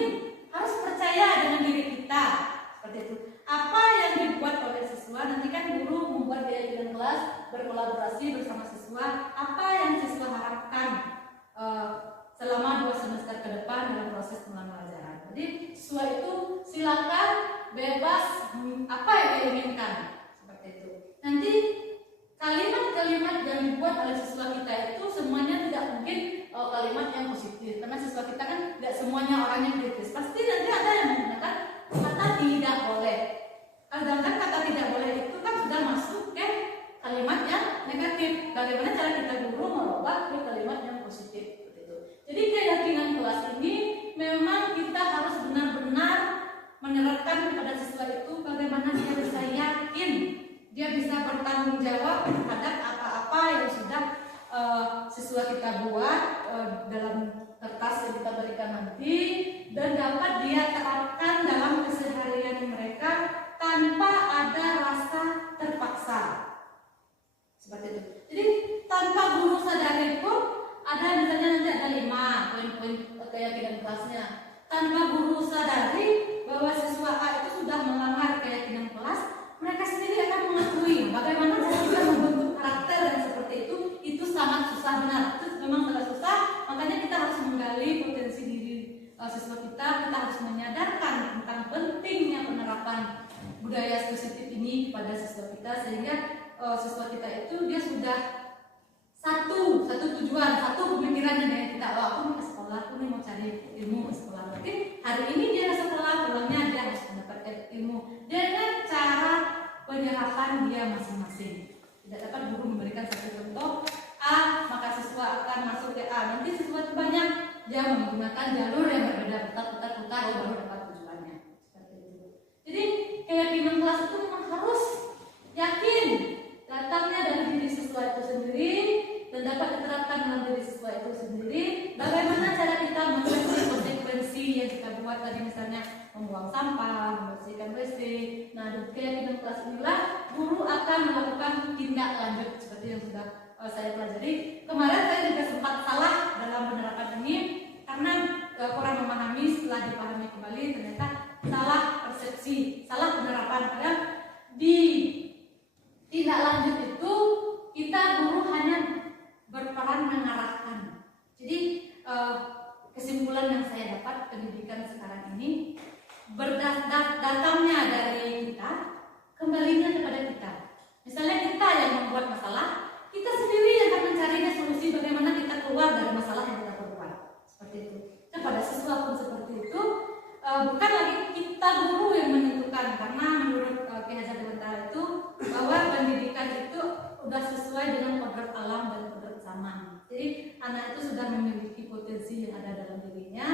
harus percaya dengan diri kita seperti itu. Apa yang dibuat oleh siswa, nanti kan guru membuat keyakinan kelas, berkolaborasi bersama siswa. Apa yang siswa harapkan selama 2 semester ke depan dalam proses pembelajaran. Jadi siswa itu silakan bebas apa yang diinginkan seperti itu. Nanti kalimat-kalimat yang dibuat oleh siswa kita itu semuanya tidak mungkin kalimat yang positif, karena siswa kita kan tidak semuanya orangnya kritis. Pasti nanti ada yang menggunakan kata tidak boleh. Sedangkan kata tidak boleh itu kan sudah masuk ke kalimat yang negatif. Bagaimana cara kita guru merubah ke kalimat yang positif seperti itu. Jadi keyakinan kelas ini memang kita harus benar-benar menerapkan kepada siswa itu bagaimana dia bisa yakin, dia bisa bertanggung jawab terhadap apa-apa yang sudah siswa kita buat dalam kertas yang kita berikan nanti, dan dapat dia terapkan dalam keseharian mereka tanpa ada rasa terpaksa seperti itu. Jadi tanpa guru sadari pun ada, misalnya nanti ada 5 poin-poin keyakinan kelasnya. tanpa guru sadari bahwa siswa A itu sudah melanggar keyakinan kelas, mereka sendiri akan mengakui bagaimana cara kita membentuk karakter yang seperti itu sangat susah, benar, itu memang sangat susah. Makanya kita harus menggali potensi diri siswa kita harus menyadarkan tentang pentingnya penerapan budaya positif ini kepada siswa kita, sehingga siswa kita itu dia sudah satu tujuan, satu pemikirannya dengan kita. Oh, aku mau ke sekolah, aku nih mau cari ilmu ke sekolah. Berarti hari ini dia ke sekolah, pulangnya dia harus mendapatkan ilmu dengan cara penyerapan dia masing-masing. Tidak dapat guru memberikan satu contoh A, maka siswa akan masuk ke A. Nanti siswa itu banyak, dia menggunakan jalur yang berbeda, putar, baru dapat tujuannya. Seperti itu. Jadi keyakinan kelas itu memang harus yakin datangnya dari diri siswa itu sendiri dan dapat diterapkan dalam diri siswa itu sendiri. Bagaimana cara kita mengerti konsekuensi yang kita buat tadi, misalnya membuang sampah, membersihkan WC. Nah, dari keyakinan kelas inilah guru akan melakukan tindak lanjut seperti yang sudah saya pelajari. Kemarin saya juga sempat salah dalam penerapan ini karena kurang memahami. Setelah dipahami kembali ternyata salah persepsi, salah penerapan. Padahal di tindak lanjut itu kita guru hanya berperan mengarahkan. Jadi kesimpulan yang saya dapat pendidikan sekarang ini datangnya dari kita, kembalinya kepada kita. Misalnya kita yang membuat masalah, kita sendiri yang akan mencarinya solusi bagaimana kita keluar dari masalah yang kita perbuat. Seperti itu. Kepada siswa pun seperti itu. Bukan lagi kita guru yang menentukan, karena menurut Ki Hajar Dewantara itu bahwa pendidikan itu sudah sesuai dengan kodrat alam dan kodrat zaman. Jadi anak itu sudah memiliki potensi yang ada dalam dirinya,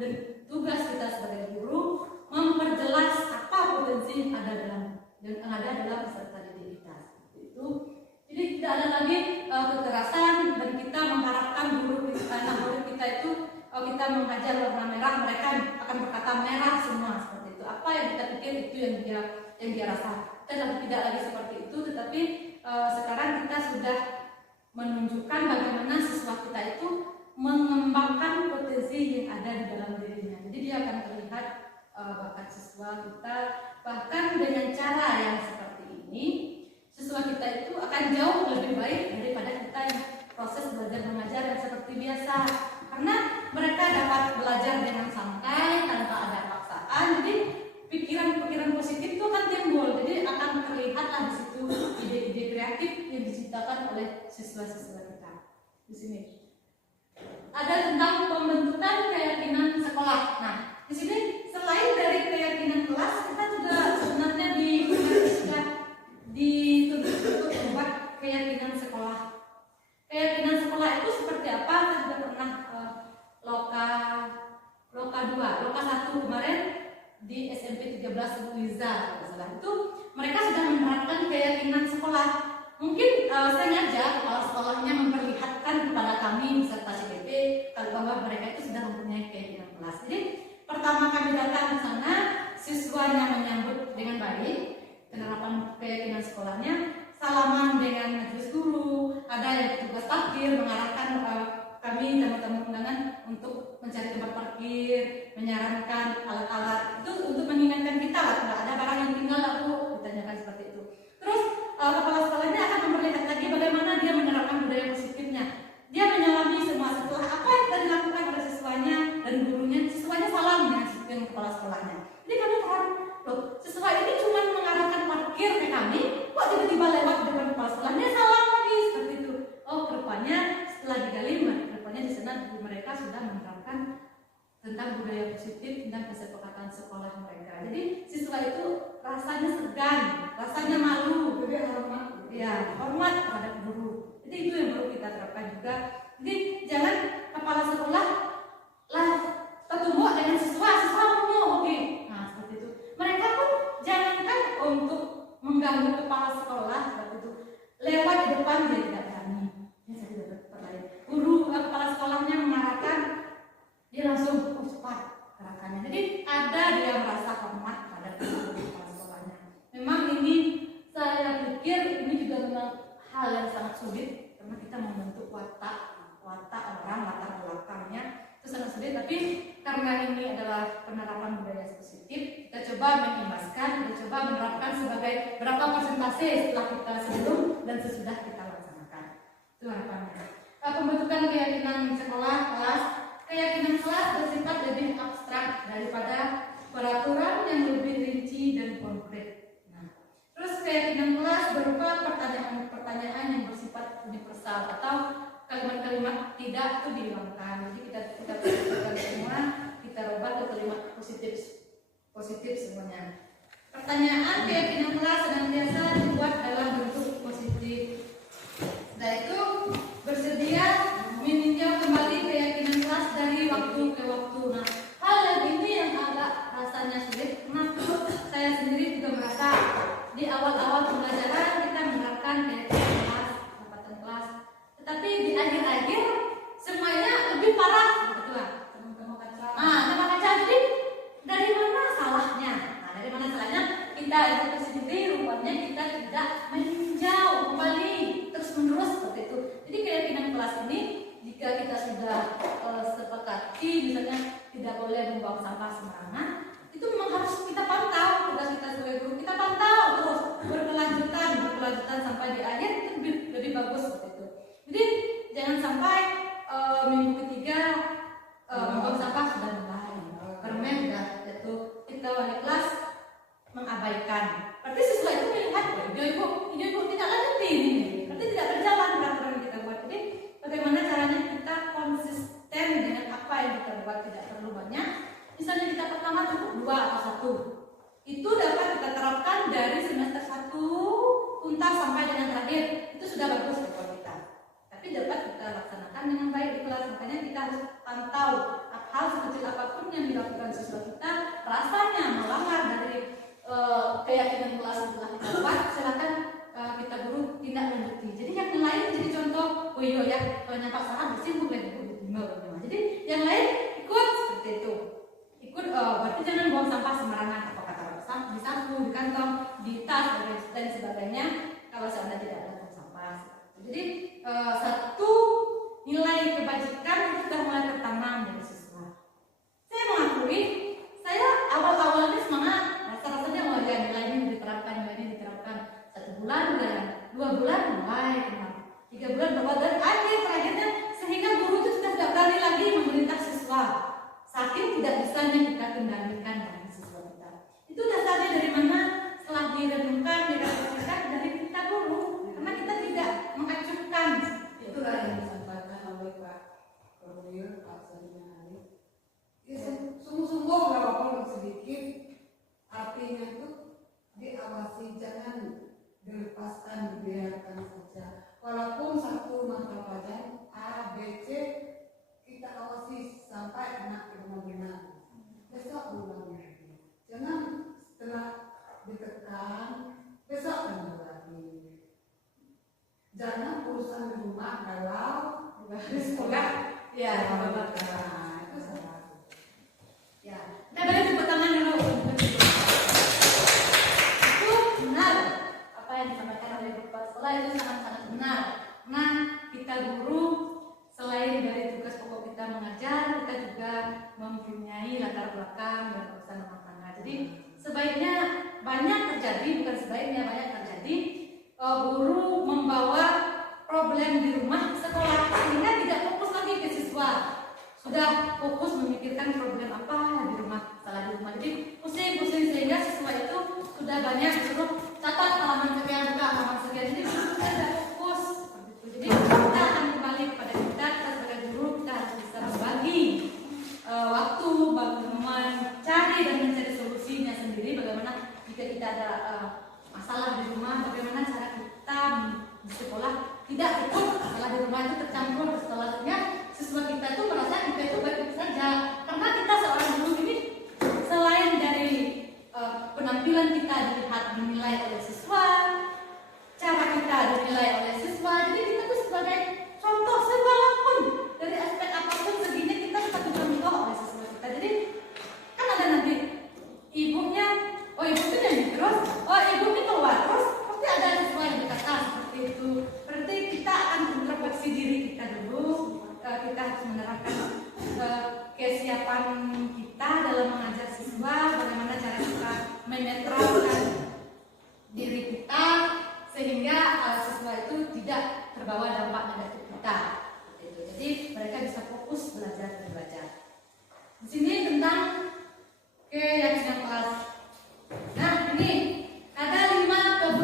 dan tugas kita sebagai guru memperjelas apa potensi yang ada dalam peserta didik kita. Itu. Jadi tidak ada lagi kekerasan, dan kita mengharapkan guru kita itu kita mengajar warna merah, mereka akan berkata merah semua seperti itu. Apa yang kita pikir itu yang dia rasa. Kita tidak lagi seperti itu, tetapi sekarang kita sudah menunjukkan bagaimana siswa kita itu mengembangkan potensi yang ada di dalam dirinya. Jadi dia akan terlihat bakat siswa kita, bahkan dengan cara yang seperti ini siswa kita itu akan jauh lebih baik daripada kita yang proses belajar mengajar yang seperti biasa, karena mereka dapat belajar dengan santai tanpa ada paksaan. Jadi pikiran-pikiran positif itu akan timbul, jadi akan terlihatlah di situ ide-ide kreatif yang diciptakan oleh siswa-siswa kita. Di sini ada tentang pembentukan keyakinan sekolah. Nah, di sini selain dari keyakinan kelas, kita juga sebenarnya dituntut untuk membuat keyakinan sekolah. Keyakinan sekolah itu seperti apa? Saya sudah pernah loka 1 kemarin di SMP 13 Luiza, itu mereka sudah menerapkan keyakinan sekolah. Mungkin sengaja kepala sekolahnya memperlihatkan kepada kami peserta CPP bahwa mereka itu sudah mempunyai keyakinan kelas. Jadi pertama kami datang ke sana, siswanya menyambut dengan baik penerapan keyakinan sekolahnya, salaman dengan majelis guru, ada yang tugas parkir mengarahkan kami tamu-tamu undangan untuk mencari tempat parkir, menyarankan alat-alat itu untuk mengingatkan kita lah, tidak ada barang yang tinggal aku ditanyakan seperti itu. Terus kepala sekolahnya akan memperlihatkan lagi bagaimana dia menerapkan budaya positifnya. Dia menyalami semua setelah apa yang telah dilakukan oleh siswanya dan gurunya, siswanya salam dengan kepala sekolahnya. Jadi kami terharu, loh, siswa ini cuma mengarahkan parkir ke kami, kok tiba-tiba lewat di depan kepala sekolahnya salam lagi seperti itu. Oh, rupanya setelah digali, rupanya di sana mereka sudah menerapkan tentang budaya positif, tentang kesepakatan sekolah mereka. Jadi siswa itu rasanya segan, rasanya malu, hormat terhadap guru. Jadi itu yang perlu kita terapkan juga. Jadi jangan kepala sekolah lah tertumbuk dengan siswa punya oke. Nah seperti itu. Mereka pun jangankan untuk mengganggu kepala sekolah seperti itu. Lewat di depan dia tidak berani. Ya saya tidak percaya. Guru kepala sekolahnya mengarahkan, dia langsung cepat gerakannya. Jadi ada dia merasa hormat pada kepala sekolahnya. Memang ini saya pikir ini juga memang hal yang sangat sulit karena kita membentuk watak orang, latar belakangnya itu sangat sulit. Tapi karena karena ini adalah penerapan budaya positif, kita coba mengimbaskan, kita coba menerapkan sebagai berapa persentase setelah kita sebelum dan sesudah kita laksanakan. Itu harapannya. Pembentukan keyakinan sekolah kelas, keyakinan kelas bersifat lebih abstrak daripada peraturan yang lebih rinci dan konkret. Nah, terus keyakinan kelas berupa pertanyaan-pertanyaan yang bersifat universal atau kalimat-kalimat tidak itu dihilangkan. Jadi kita semua kita rubah ke kalimat positif semuanya. Pertanyaan keyakinan kelas senantiasa dibuat dalam bentuk positif. Setelah itu bersedia meninjau kembali keyakinan kelas dari waktu ke waktu. Nah, hal yang ini yang agak rasanya sulit karena saya sendiri juga merasa di awal-awal pembelajaran kita menerapkan keyakinan kelas, pendapatan kelas, tetapi di akhir-akhir semuanya lebih parah, betul lah. Tema kaca. Jadi dari mana salahnya? Nah, dari mana salahnya? Kita itu sendiri rupanya kita tidak meninjau kembali terus menerus seperti itu. Jadi keyakinan kelas ini jika kita sudah sepakati misalnya tidak boleh membuang sampah sembarangan, itu memang harus kita pantau. Tugas kita sebagai guru kita pantau terus berkelanjutan sampai di akhir itu lebih bagus seperti itu. Jadi jangan sampai minggu ketiga membuang sampah sudah mulai, permen sudah itu kita wali kelas mengabaikan. Berarti siswa itu melihat, ibu tidak lanjutin ini, berarti tidak berjalan peraturan yang kita buat. Jadi bagaimana caranya kita konsisten dengan apa yang kita buat, tidak perlu banyak. Misalnya kita pertama cukup 2 atau 1, itu dapat kita terapkan dari semester 1 tuntas sampai dengan terakhir, itu sudah bagus di kita. Tapi dapat kita laksanakan dengan baik di kelas. Makanya kita harus pantau hal sekecil apapun yang dilakukan siswa kita rasanya melanggar dari keyakinan kelas setelah kita buat, silakan kita guru tindak lanjuti. Jadi yang lain jadi contoh, oh iya ya, kalau nyampak salah bersih boleh dibimbel. Jadi yang lain ikut seperti itu. Ikut berarti jangan buang sampah sembarangan, apa kata di saku, di kantong, di tas dan sebagainya. Kalau seandainya tidak ada tong sampah. Jadi satu nilai kebajikan itu sudah mulai tertanam dari siswa. Saya mengakui, saya awal-awalnya semangat. Rasanya nilai ini diterapkan, 1 bulan, 2 bulan mulai kenal, 3 bulan berubah dan terakhirnya sehingga guru itu sudah tidak berani lagi memerintah siswa. Saking tidak bisanya kita kendalikan dari siswa kita. Itu dasarnya dari mana? Setelah direnungkan, direfleksikan dari kita guru, karena kita tidak mengacuhkan. Itulah yang disampaikan oleh Pak Korwil, Pak Sarina Ali. Sungguh-sungguh walaupun sedikit, artinya itu diawasi, jangan dilepaskan, dibiarkan saja. Walaupun 1 mata pelajaran A, B, C, kita awasi sampai anak benar-benar. Besok ulang lagi. Jangan setelah ditekan, besok ulang lagi. Jangan urusan di rumah kalau di sekolah. Ya, itu salah. Ya, kita beri tepuk tangan dulu. Itu benar apa yang disampaikan oleh kepala sekolah, itu sangat-sangat benar. Nah, kita guru selain dari tugas pokok kita mengajar, kita juga mempunyai latar belakang dan urusan rumah tangga. Jadi sebaiknya banyak terjadi, bukan sebaiknya banyak terjadi, guru membawa problem di rumah sekolah sehingga tidak fokus lagi ke siswa, sudah fokus memikirkan problem apa di rumah, salah di rumah. Jadi pusing-pusing sehingga siswa itu sudah banyak disuruh catat halaman sekian, buka halaman sekian. Jadi kita tidak fokus seperti itu. Jadi kita akan kembali kepada kita sebagai guru, kita harus bisa berbagi waktu, mencari dan mencari solusinya sendiri. Bagaimana jika kita ada masalah di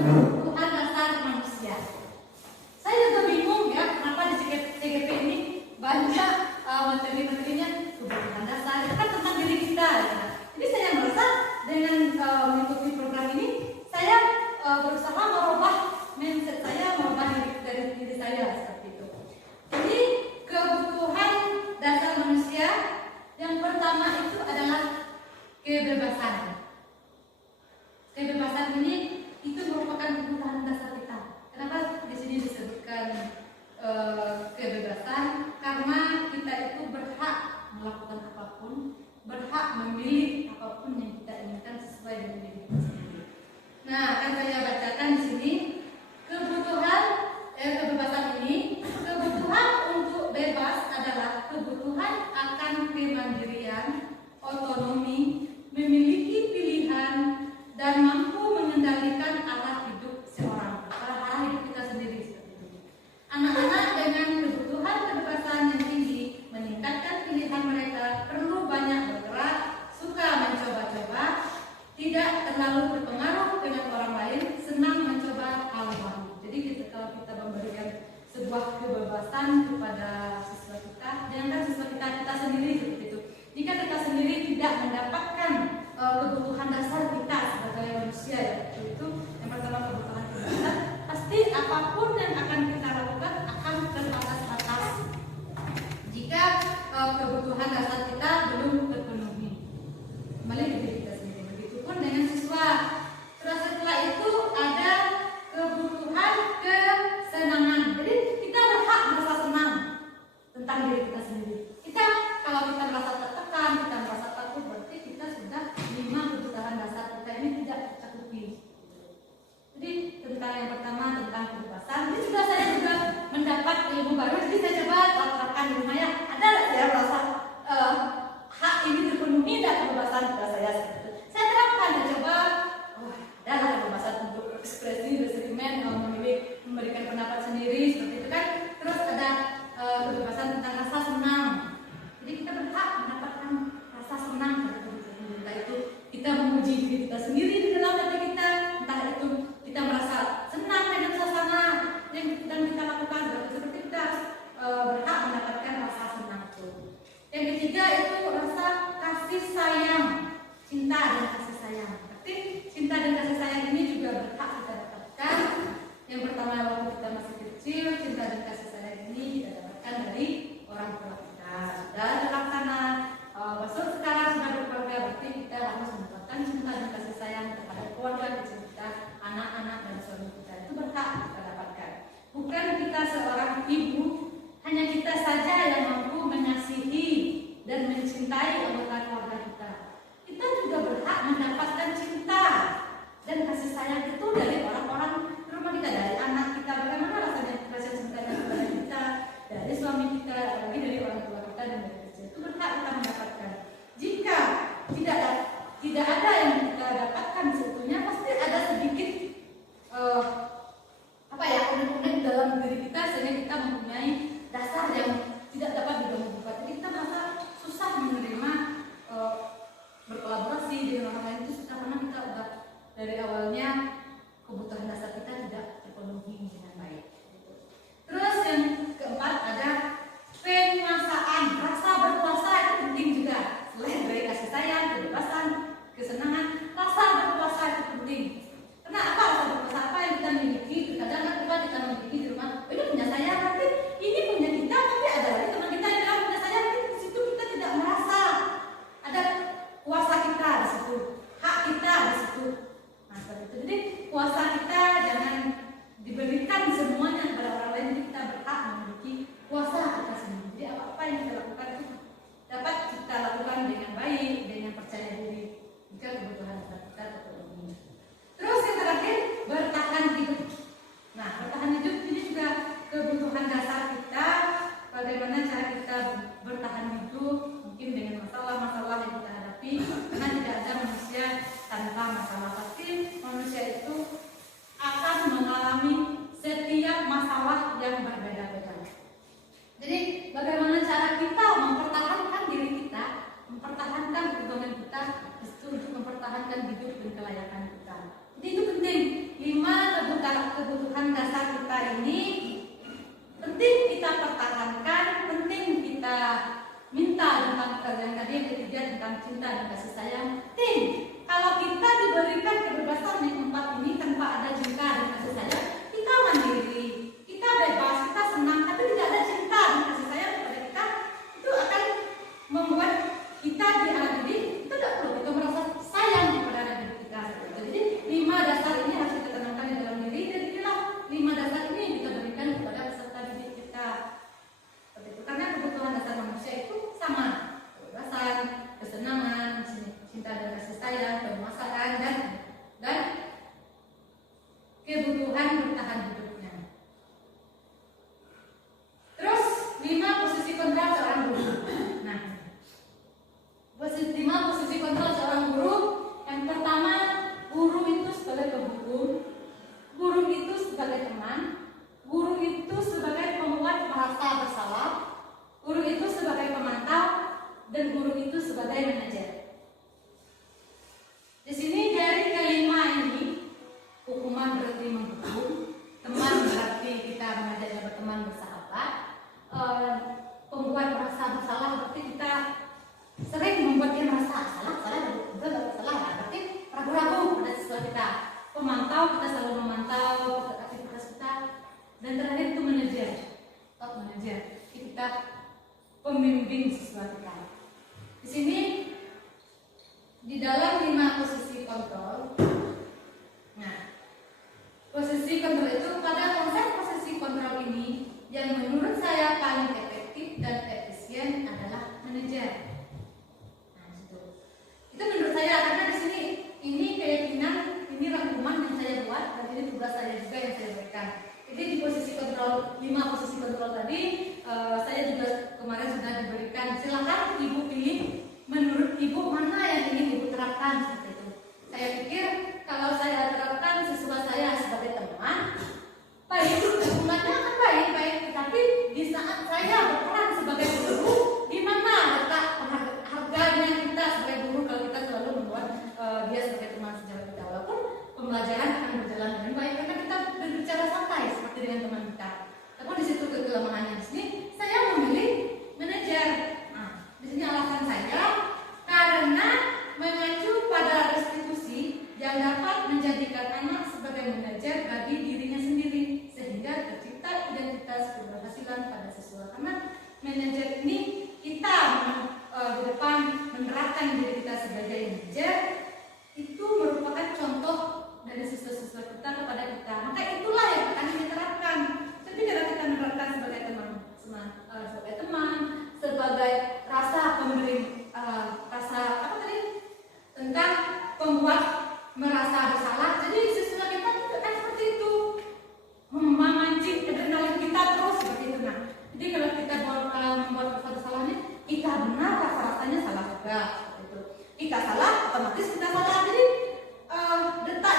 kebutuhan dasar manusia. Saya juga bingung ya, kenapa di CGP ini banyak materi-materinya kebutuhan dasar. Itu kan tentang diri kita. Ya. Jadi saya merasa dengan mengikuti program ini, saya berusaha merubah mindset saya, merubah diri saya seperti itu. Jadi kebutuhan dasar manusia yang pertama itu adalah kebebasan. Kebebasan ini itu merupakan kebutuhan dasar kita. Kenapa di sini disebutkan kebebasan? Karena kita itu berhak melakukan apapun, berhak memilih apapun yang kita inginkan sesuai dengan diri kita sendiri. Nah, akan saya bacakan di sini kebebasan ini. Kebutuhan untuk bebas adalah kebutuhan akan kemandirian, otonomi, memiliki pilihan, dan mampu mengendalikan arah hidup seorang, arah hidup kita sendiri seperti itu. Anak-anak dengan kebutuhan kebebasan yang tinggi meningkatkan pilihan mereka, perlu banyak bergerak, suka mencoba-coba, tidak terlalu berpengaruh dengan orang lain, senang mencoba hal baru. Jadi kalau kita memberikan sebuah kebebasan kepada siswa kita, jangan siswa kita sendiri seperti itu. Jika kita sendiri tidak mendapatkan kebutuhan dasar kita sebagai manusia, ya, itu yang pertama kebutuhan kebebasan, pasti apapun yang akan kita lakukan akan terbatas-batas jika kebutuhan dasar kita belum terpenuhi. Kembali ke diri kita sendiri. Begitupun dengan siswa. Terus setelah itu ada kebutuhan kesenangan. Jadi kita berhak merasa senang tentang diri kita sendiri. Kalau kita merasa tertekan, kita merasa takut, berarti kita sudah 5 kebutuhan dasar kita ini tidak tercukupi. Jadi tentang yang pertama tentang kebebasan. Ini juga saya mendapat ilmu baru. Jadi saya coba terapkan di rumah ya. Ada nggak saya merasa hak ini terpenuhi dan kebebasan pada saya seperti itu. Saya terapkan dan coba. Adalah kebebasan untuk berekspresi, bersentimen, memberikan pendapat sendiri seperti itu kan. Terus ada kebebasan tentang rasa senang. Jadi kita berhak mendapatkan rasa senang pada diri kita. Entah itu kita memuji diri kita sendiri di dalam hati kita, entah itu kita merasa senang dengan suasana yang sedang kita lakukan. Seperti kita tekankan penting kita minta tentang yang tadi yang ketiga tentang cinta dan kasih sayang. Penting. Kalau kita diberikan kebebasan yang empat ini tanpa ada cinta dan kasih sayang, kita mandiri, kita bebas, kita senang, tapi tidak ada cinta dan kasih sayang kepada kita, itu akan membuat kita di alam ini kita tidak perlu kita merasa sayang kepada anak didik kita. Jadi 5 dasar ini harus kita tanamkan di dalam diri, dan inilah 5 dasar ini yang kita berikan kepada peserta didik kita. Seperti itu, karena kebutuhan dasar manusia itu sama, kebebasan, kesenangan, cinta dan kasih sayang, permasalahan dan kebutuhan bertahan hidupnya. Terus 5 posisi kontrol seorang guru. Nah, 5 posisi kontrol seorang guru. Yang pertama, guru itu sebagai penghukum, guru itu sebagai teman, guru itu sebagai pembuat merasa bersalah, guru itu sebagai pemantau, dan guru itu sebagai manajer. Di sini dari kelima ini, hukuman berarti menghukum, teman berarti kita mengajak berteman bersahabat, pembuat merasa bersalah berarti kita sering membuat dia merasa salah, berarti ragu-ragu pada siswa kita. Pemantau, kita selalu memantau aktivitas kita, dan terakhir itu manajer, top manajer, kita pembimbing siswa kita. Di sini di dalam 5 posisi kontrol. Nah, posisi kontrol itu, pada konsep posisi kontrol ini yang menurut saya paling efektif dan efisien adalah manajer. Nah, itu menurut saya, karena di sini ini keyakinan, ini rangkuman yang saya buat, dan ini tugas saya juga yang saya berikan. Jadi di posisi kontrol, 5 posisi kontrol tadi, saya juga kemarin sudah diberikan. Silakan ibu pilih menurut ibu mana yang ingin ibu terapkan seperti itu. Saya pikir kalau saya terapkan siswa saya sebagai teman, baik, hubungannya akan baik, tapi di saat saya berperan sebagai guru, di mana letak harganya kita sebagai guru kalau kita selalu membuat dia sebagai teman sejauh kita, walaupun pembelajaran akan berjalan dengan baik karena kita berbicara santai seperti dengan teman kita. Tapi di situ kelemahannya di sini saya memilih manajer. Nah, di sini alasan saya karena mengacu pada restitusi yang dapat menjadikan anak sebagai manajer bagi dirinya sendiri, sehingga tercipta identitas keberhasilan pada siswa. Karena manajer ini kita di depan menerapkan diri kita sebagai manajer, itu merupakan contoh dari siswa-siswa kita kepada kita. Maka itulah yang akan diterapkan. Jadi kalau kita menerapkan sebagai teman, sebagai rasa pemberi, rasa apa tadi tentang pembuat merasa bersalah. Jadi siswa kita juga kan seperti itu, memancing adrenalin kita terus seperti itu. Nah, jadi kalau kita membuat rasa bersalahnya, kita benar rasa-rasanya salah juga seperti itu. Kita salah, otomatis kita salah. Jadi detak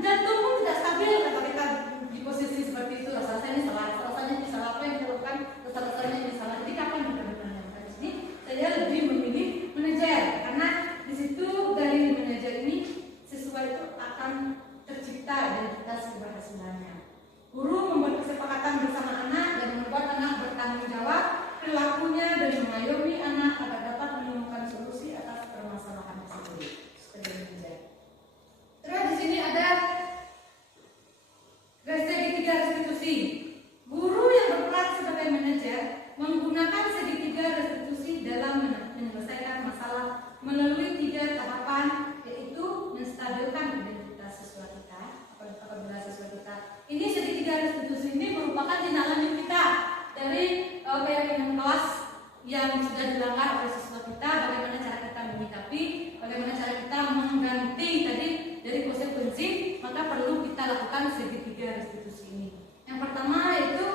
jantung pun tidak stabil kalau kita di posisi seperti itu. Rasanya ini salah, rasanya ini salah, apa yang dilakukan, rasanya ini salah. Jadi kapan kita benar-benar di sini? Saya lebih memilih manajer karena di situ dari manajer ini siswa itu akan tercipta identitas keberhasilannya. Guru membuat kesepakatan bersama anak dan membuat anak bertanggung jawab perilakunya dan mengayomi anak agar dapat menemukan solusi atas permasalahan tersebut. Sebagai manajer. Terus di sini ada segitiga restitusi. Guru yang berperan sebagai manajer menggunakan segitiga restitusi dalam menyelesaikan masalah melalui 3 tahapan, yaitu menstabilkan identitas siswa kita apabila siswa kita. Ini segitiga restitusi ini merupakan tindakan kita dari keyakinan kelas yang sudah dilanggar oleh siswa kita, bagaimana cara kita menyikapi, bagaimana cara kita mengganti tadi dari konsekuensi, maka perlu kita lakukan segitiga restitusi ini. Yang pertama yaitu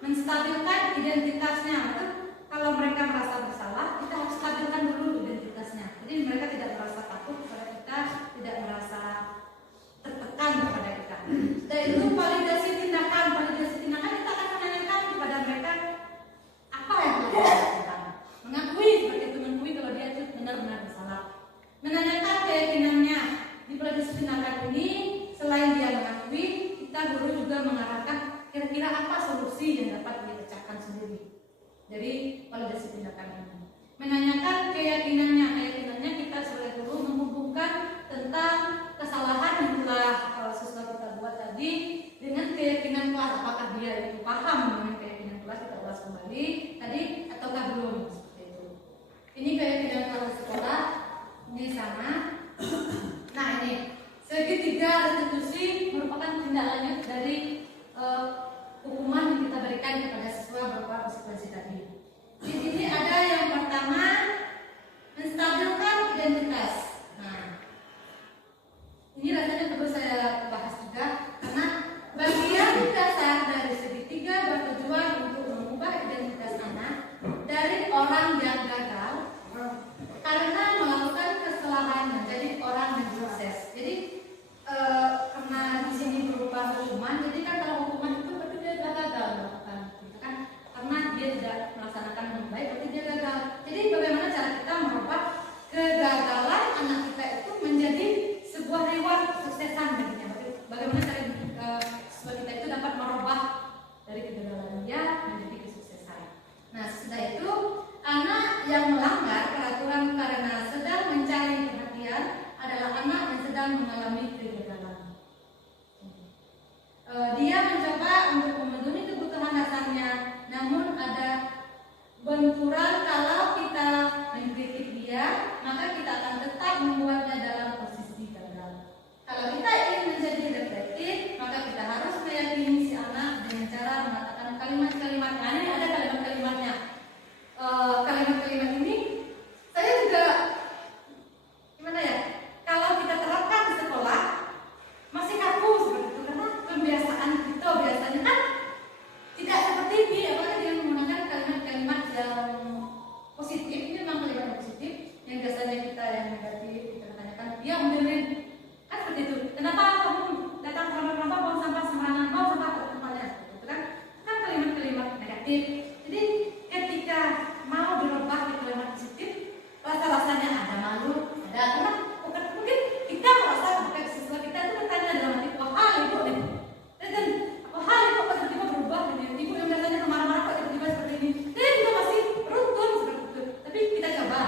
menstabilkan identitasnya. Betul? Kalau mereka merasa bersalah, kita harus stabilkan dulu identitasnya. Jadi mereka tidak merasa takut kepada kita, tidak merasa tertekan kepada kita. Dan itu validasi tindakan kita akan menanyakan kepada mereka apa yang telah dilakukan. Mengakui seperti itu, mengakui kalau dia itu benar-benar bersalah. Menanyakan keyakinannya. Di validasi tindakan ini, selain dia mengakui, kita guru juga mengarahkan kira-kira apa solusi yang dapat dia pecahkan sendiri. dari validasi tindakan ini. Menanyakan keyakinannya kita sebagai guru menghubungkan tentang kesalahan yang telah siswa kita buat tadi dengan keyakinan kelas, apakah dia itu paham dengan keyakinan kelas, kita ulas kembali tadi ataukah belum, seperti itu. Ini keyakinan kelas sekolah, ini sama. Nah ini segitiga restitusi merupakan tindak lanjut dari hukuman yang kita berikan kepada siswa berupa konsekuensi tadi. Di sini ada yang pertama, menstabilkan identitas. Nah, ini rasanya perlu saya bahas juga karena bagian dasar dari segitiga bertujuan untuk mengubah identitas anak dari orang yang gagal karena melakukan kesalahan menjadi orang yang sukses. Jadi karena di sini berupa hukuman, jadi kan kalau hukuman itu berarti dia gagal melakukan, gitu kan? Karena dia tidak melaksanakan dengan baik, berarti dia gagal. Jadi bagaimana cara kita merubah kegagalan anak kita itu menjadi sebuah reward kesuksesan baginya? Bagaimana cara siswa kita itu dapat merubah dari kegagalan dia menjadi kesuksesan? Nah, setelah itu anak yang melanggar peraturan karena sedang mencari perhatian adalah anak yang sedang mengalami kegagalan. Dia mencoba untuk memenuhi kebutuhan dasarnya, namun ada benturan. Kalau kita mengkritik dia, maka kita akan tetap membuatnya dalam posisi gagal. Kalau kita ingin menjadi reflektif, maka kita harus meyakini si anak dengan cara mengatakan kalimat-kalimat. Nah, ini ada kalimat-kalimatnya. Kalimat-kalimat ini saya juga gimana ya? Kalau kita terapkan di sekolah masih kaku seperti itu karena kebiasaan kita biasanya kan tidak seperti ini, apalagi dengan menggunakan kalimat-kalimat yang positif. Ini memang kalimat yang positif yang biasanya kita yang negatif kita tanyakan dia mendengarin kan seperti itu. Kenapa kamu datang ke rumah buang sampah sembarangan, buang sampah ke tempatnya, gitu kan? Kan kalimat-kalimat negatif. Jadi ketika mau dirubah ke kalimat positif, rasa-rasanya ada malu, ada karena mungkin kita merasa bukan siswa kita itu bertanya dalam hati, apa hal ibu nih? Dan apa hal ibu kok tiba-tiba berubah dengan ibu yang biasanya marah-marah kok tiba-tiba seperti ini? Dan kita masih runtun seperti itu. Tapi kita coba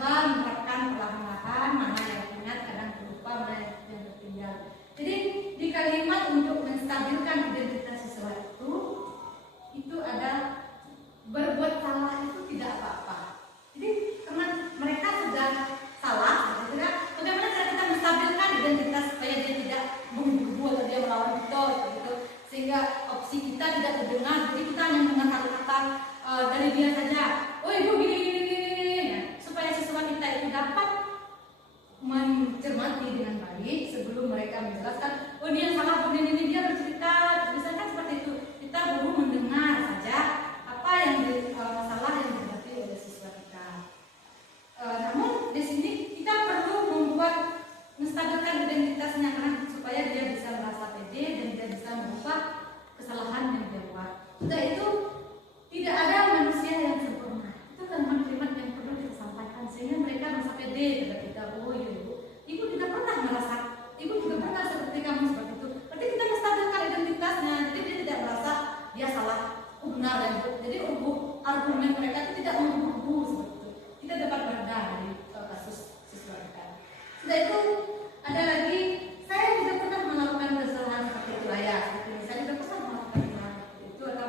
menerapkan perlahan-lahan, mana yang ingat, kadang lupa, mana yang tertinggal. Jadi di kalimat untuk menstabilkan identitas siswa itu ada berbuat salah itu tidak apa-apa. Jadi karena mereka sudah salah, bagaimana cara kita menstabilkan identitas supaya dia tidak menggebu atau dia melawan kita, gitu, sehingga opsi kita tidak terdengar. Jadi kita hanya mendengar kata-kata dari dia saja. Oh ibu gini, supaya siswa kita itu dapat mencermati dengan baik sebelum mereka menjelaskan. Oh dia salah, ini dia bercerita, misalkan seperti itu. Kita perlu mendengar saja apa yang masalah yang dihadapi oleh siswa kita. Namun di sini kita perlu membuat menstabilkan identitasnya karena supaya dia bisa merasa pede dan dia bisa mengubah kesalahan yang dia buat. Setelah itu tidak ada manusia yang sempurna. Itu kalimat-kalimat yang perlu kita sampaikan sehingga mereka merasa pede kepada kita. Oh iya ibu juga pernah merasa, ibu juga pernah seperti kamu seperti itu. Berarti kita menstabilkan identitasnya, jadi dia tidak merasa dia salah, benar dan jadi argumen mereka itu tidak mengubah seperti itu. Kita dapat meredam dari kasus siswa kita. Setelah itu ada lagi, saya juga pernah melakukan kesalahan seperti itu ya. Seperti ini, saya juga pernah melakukan kesalahan seperti itu atau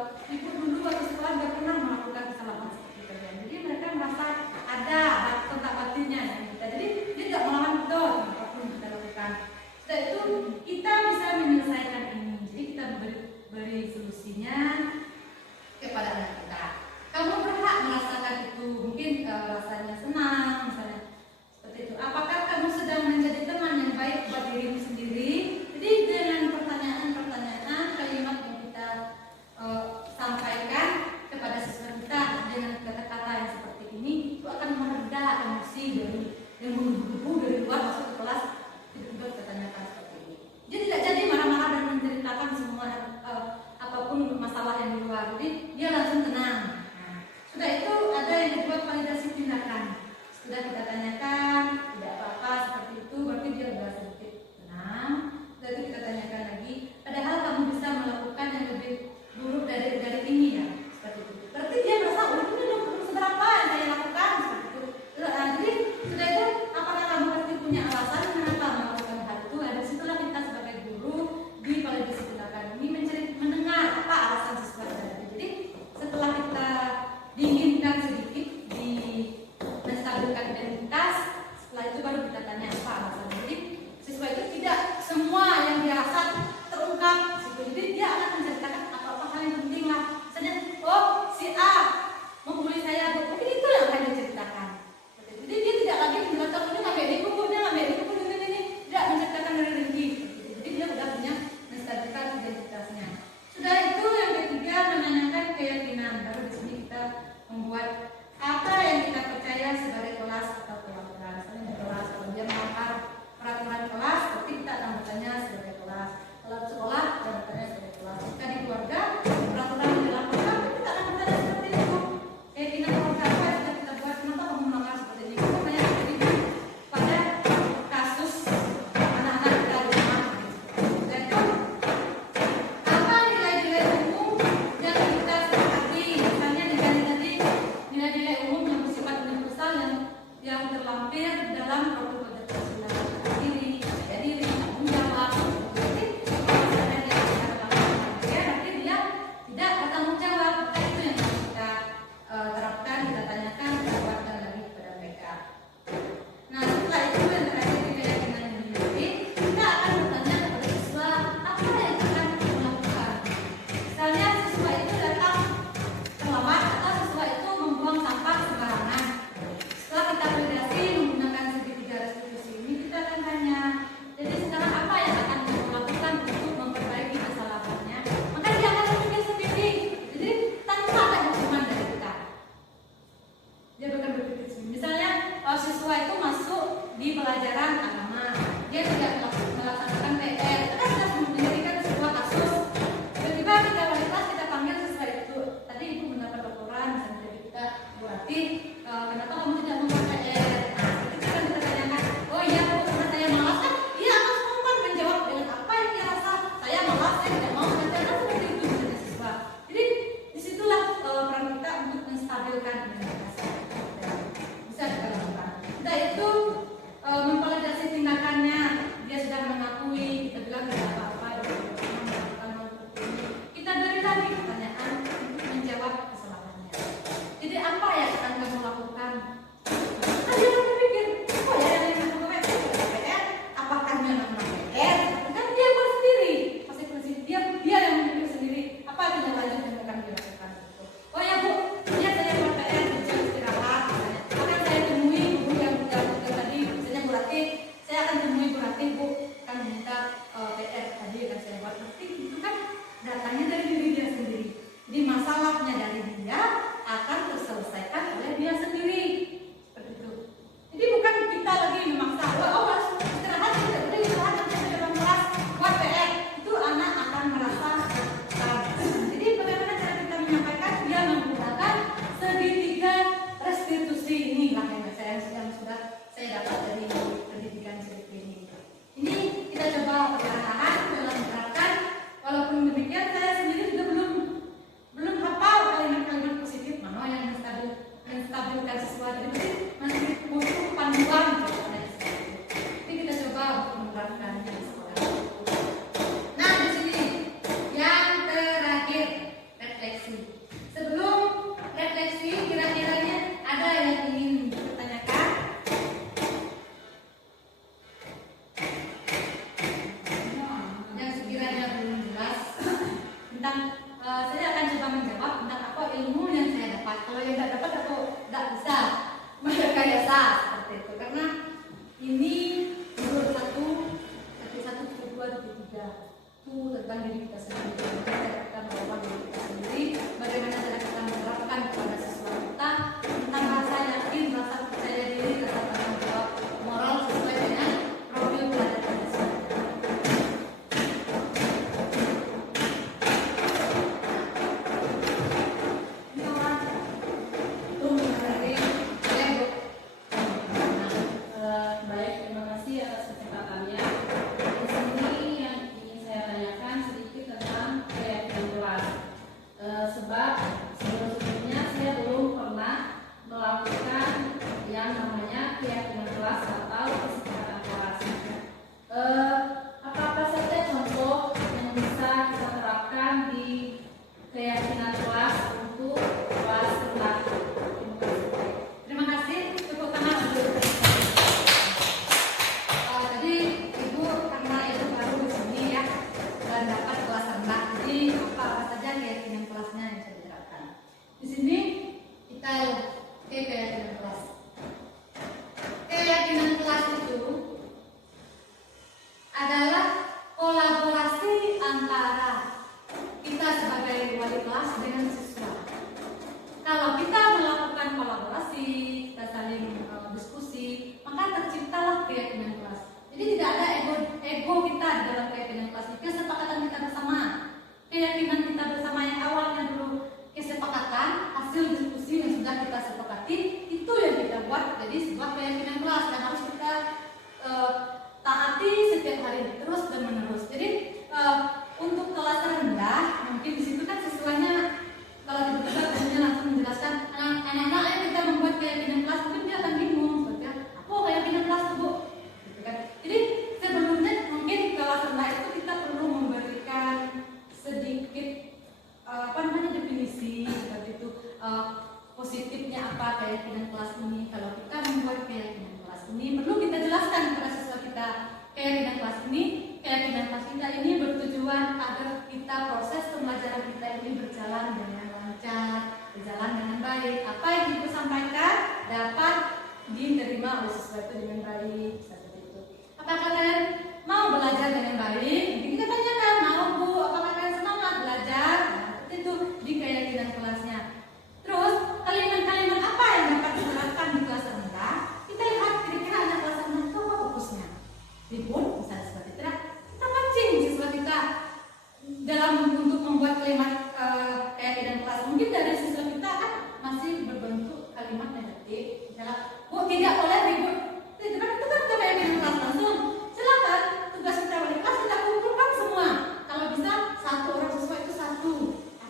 keyakinan kelas untuk kelas rendah. Terima kasih. Tepuk tangan untuk tadi Ibu karena Ibu baru di sini ya dan dapat kelas rendah. Jadi apa saja keyakinan kelasnya yang bisa diterapkan. Di sini kita ke keyakinan kelas. Keyakinan kelas itu adalah kolaborasi antara kita sebagai wali kelas dengan siswa. Kalau kita melakukan kolaborasi, kita saling diskusi, maka terciptalah keyakinan kelas. Jadi tidak ada ego kita di dalam keyakinan kelas. Kesepakatan kita bersama, keyakinan kita bersama yang awalnya dulu kesepakatan, hasil diskusi yang sudah kita sepakati, itu yang kita buat jadi sebuah keyakinan kelas yang harus kita taati setiap hari terus dan menerus. Jadi untuk kelas rendah mungkin di situ kan sesuainya kalau tiba-tiba gurunya langsung menjelaskan anak-anak yang kita membuat keyakinan kelas mungkin dia akan bingung seperti apa keyakinan kelas Bu gitu kan. Jadi sebelumnya mungkin kelas rendah itu kita perlu memberikan sedikit definisi seperti itu, positifnya apa keyakinan kelas ini. Kalau kita membuat keyakinan kelas ini perlu kita jelaskan kepada siswa kita keyakinan kelas kita ini bertujuan agar kita proses pembelajaran kita ini berjalan dengan lancar, berjalan dengan baik. Apa yang Ibu sampaikan dapat diterima oleh siswa itu dengan baik seperti itu. Apakah kalian mau belajar dengan baik? Kita tanyakan, mau Bu, apakah kalian semangat belajar? Nah, itu di keyakinan kelasnya. Terus kalimat-kalimat apa yang dapat diterapkan di kelas rendah? Kita lihat kira-kira anak kelas rendah itu apa fokusnya. Ribut misalnya seperti itu. Kita pancing siswa kita dalam untuk membuat kalimat keyakinan kelas. Mungkin dari siswa kita kan masih berbentuk kalimat negatif. Misalnya, Bu tidak boleh ribut. Itu kan keyakinan kelas langsung. Silakan tugas kita wali kelas kita kumpulkan semua. Kalau bisa satu orang siswa itu satu.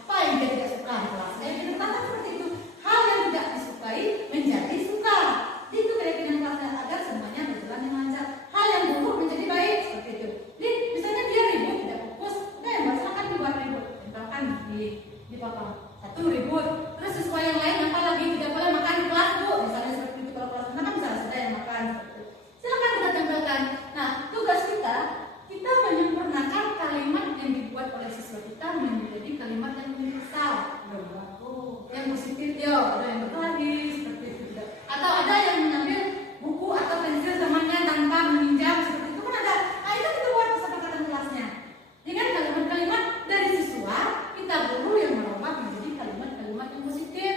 Apa yang dia tidak suka di kelas? Saya dikatakan seperti itu. Hal yang tidak disukai menjadi suka. Itu keyakinan kelasnya agar semuanya berjalan dengan lancar. Hal yang buruk menjadi baik seperti itu. Jadi misalnya dia ribut tidak fokus, udah ya silakan dibuat ribut. Tempelkan di papan satu ribut. Terus siswa yang lain apa lagi tidak boleh makan di kelas Bu. Misalnya seperti itu kalau kelas rendah kan bisa sudah yang makan. Silakan kita tempelkan. Nah tugas kita menyempurnakan kalimat yang dibuat oleh siswa kita menjadi kalimat yang universal, yang positif yo, ada yang berlari seperti itu juga. Atau ada yang mengambil buku atau pensil temannya tanpa meminjam seperti itu kan ada. Nah itu kita buat kesepakatan kelasnya dengan kalimat-kalimat dari siswa, kita guru yang merubah menjadi kalimat-kalimat yang positif.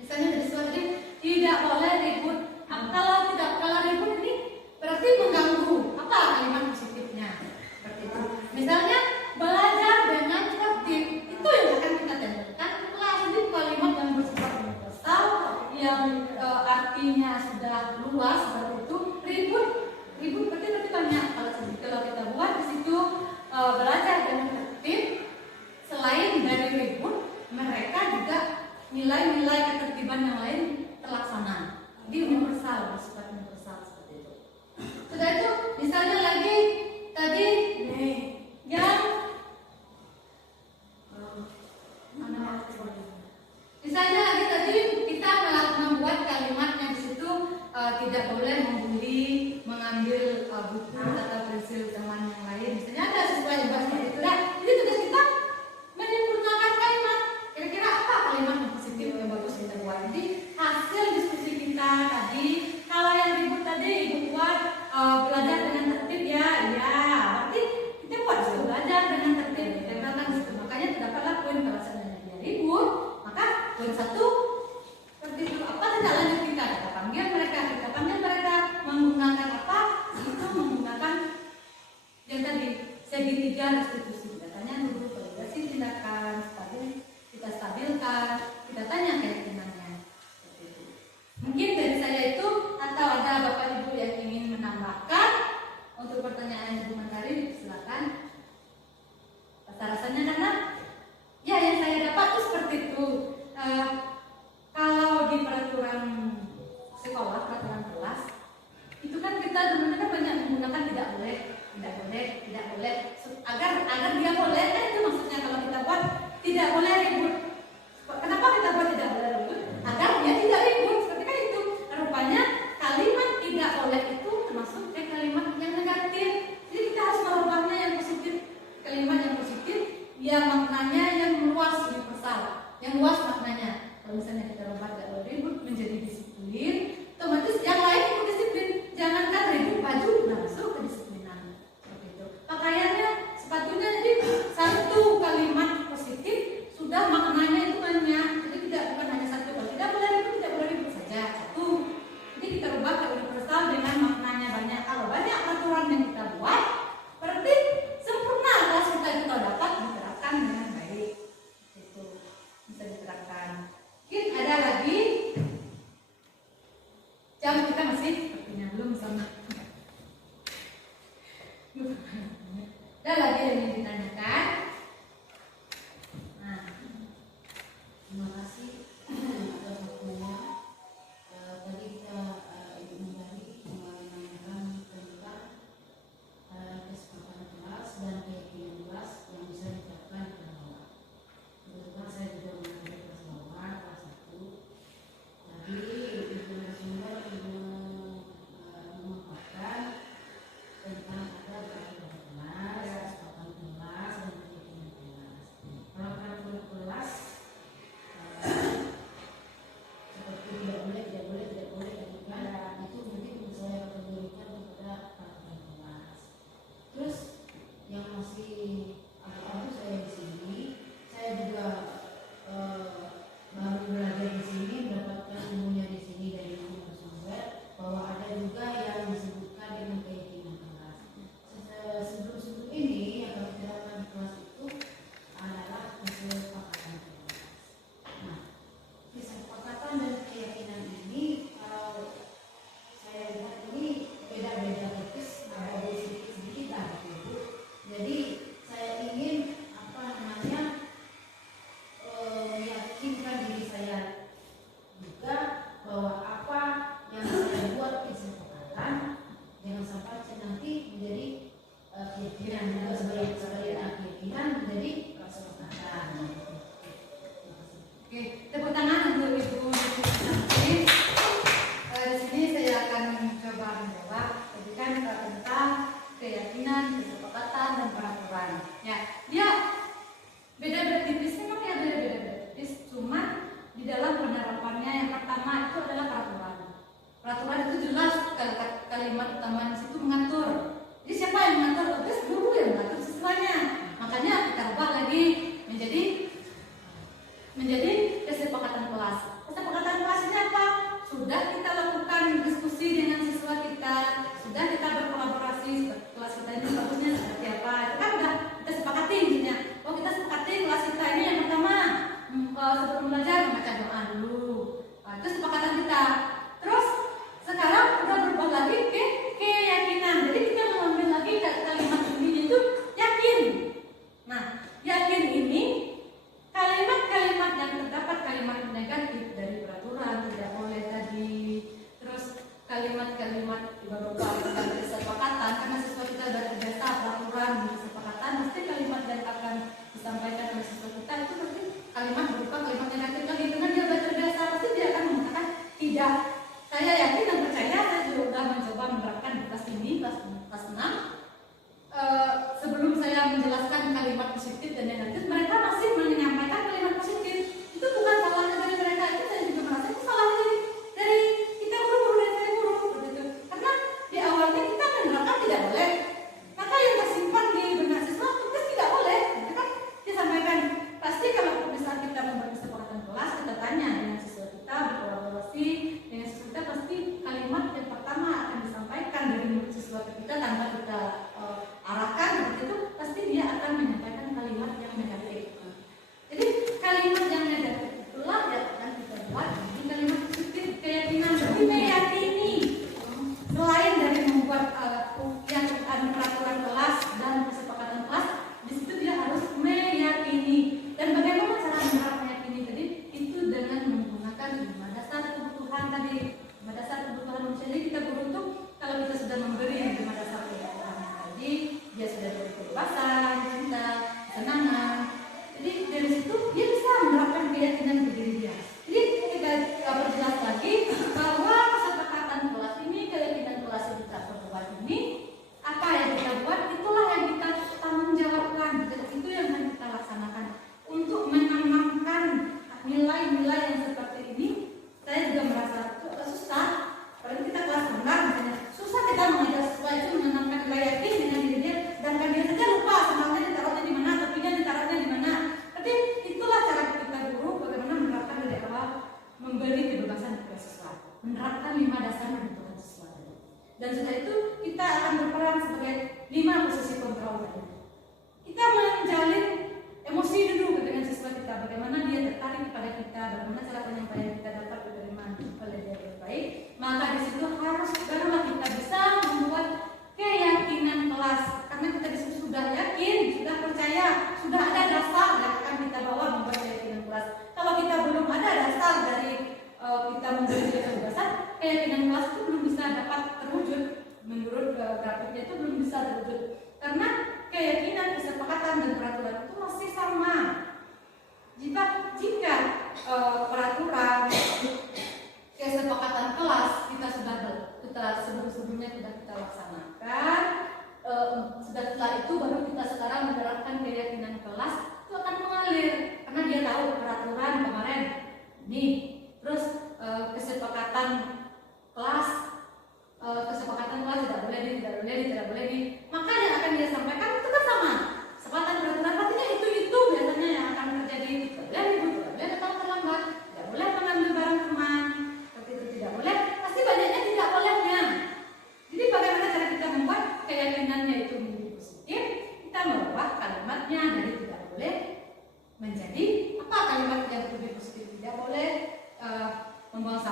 Misalnya dari siswa tadi tidak boleh ribut. Kalau ribut ini berarti mengganggu. Apa kalimat positifnya? Seperti itu. Misalnya belajar dengan tertib, itu yang akan kita tempelkan ke kelas. Jadi kalimat yang bersifat universal, yang artinya sudah luas seperti itu. Ribut berarti banyak. Kalau kita buat di situ belajar dengan tertib, selain dari ribut, mereka juga nilai-nilai ketertiban yang lain terlaksana. Jadi universal, bersifat universal seperti itu. Sudah itu, misalnya lagi tadi yang misalnya lagi tadi kita membuat kalimatnya di situ tidak boleh membuli, mengambil buku atau pensil teman yang lain. Misalnya ada siswa yang bahas seperti itu. Nah, jadi tugas kita menyempurnakan kalimat. Kira-kira apa kalimat yang positif yang bagus kita buat? Jadi hasil diskusi kita tadi, kalau yang ribut tadi Ibu buat belajar dengan tertib ya, berarti kita buat belajar dengan tertib, kita katakan di situ. Makanya terdapatlah poin kalau seandainya dia ribut, maka poin 1 seperti itu. Apa tindak lanjut kita panggil mereka menggunakan apa? Itu menggunakan yang tadi segitiga restitusi. Datanya dulu validasi tindakan, kita stabilkan, kita tanya keyakinannya. Seperti itu. Mungkin dari saya itu, atau ada Bapak Ibu yang ingin menambahkan untuk pertanyaan Ibu Mentari, silakan. Rasa-rasanya karena ya yang saya dapat itu seperti itu. Kalau di peraturan sekolah, peraturan kelas, itu kan kita dulu kan banyak menggunakan tidak boleh, agar dia boleh kan itu maksudnya. Kalau kita buat tidak boleh yang maknanya yang luas, universal, yang luas maknanya. Kalau misalnya kita rubah dari ribut menjadi disiplin, otomatis yang lain ikut disiplin. Jangankan ribut, baju udah masuk ke disiplinan. Seperti itu. Pakaiannya, sepatunya, jadi satu kalimat positif sudah maknanya itu banyak. Jadi tidak bukan hanya satu. Kalau tidak boleh ribut saja satu. Jadi kita rubah ke universal dengan maknanya banyak. Kalau banyak peraturan yang kita buat, berarti sempurna kelas kita itu dapat diterapkan dengan baik. Itu bisa diterapkan. Mungkin ada lagi, jam kita masih sepertinya belum sama. Ada lagi yang ingin ditanyakan? Nah, Terima kasih atas waktunya. Tadi kita Ibu Menteri menanyakan tentang kesepakatan kelas dan keyakinan kelas yang bisa diterapkan di kelas bawah. Kebetulan saya juga mengajar kelas bawah, kelas 1. Tadi Ibu Narasumber memaparkan tentang ada peraturan kelas, kesepakatan kelas, dan keyakinan kelas. Kalau peraturan kelas seperti tidak boleh kan, itu mungkin saya kategorikan kepada peraturan kelas. Terus yang masih abu-abu saya di sini, saya juga baru belajar di sini, mendapatkan ilmunya di sini dari Ibu Narasumber bahwa ada juga yang disebutkan dengan keyakinan kelas. Sebelum ini yang kami terapkan di kelas itu adalah kesepakatan kelas. Nah, kesepakatan dan keyakinan ini kalau saya lihat ini beda-beda tipis, ada sedikit lah gitu. Jadi saya ingin meyakinkan diri saya juga bahwa apa yang saya buat kesepakatan jangan sampai nanti menjadi keyakinan, sebaliknya keyakinan menjadi kesepakatan. oke, tepuk tangan untuk Ibu Menteri. Di sini saya akan mencoba menjawab. Tadi kan tentang keyakinan, kesepakatan, dan peraturan. Ya, dia beda-beda tipis, memang ya beda-beda tipis. Cuma di dalam penerapannya yang pertama itu adalah peraturan. Peraturan itu jelas kalimat utama di situ mengatur. Jadi siapa yang mengatur? Terus guru yang mengatur siswanya. Makanya kita ubah lagi menjadi kesepakatan kelas. Kesepakatan kelas ini apa? Sudah kita lakukan diskusi dengan siswa kita, sudah kita berkolaborasi kelas kita ini bagusnya seperti apa. Itu kan udah kita sepakati intinya. Oh, kita sepakati kelas kita ini yang pertama sebelum belajar membaca doa dulu. Nah, itu sepakatan kita. Terus sekarang udah berubah lagi ke keyakinan. Jadi kita mengambil lagi kalimat ini itu yakin. Nah, yakin ini kalimat-kalimat yang terdapat kalimat negatif dari peraturan tidak boleh tadi. Terus kalimat-kalimat berupa kesepakatan, karena siswa kita sudah terbiasa peraturan kesepakatan, mesti kalimat yang akan disampaikan oleh siswa kita itu berarti kalimat berupa kalimat negatif lagi. Karena dia sudah terbiasa, pasti dia akan mengatakan tidak. Saya yakin dan percaya, saya juga mencoba menerapkan di kelas ini, kelas 6. Sebelum saya menjelaskan kalimat positif dan negatif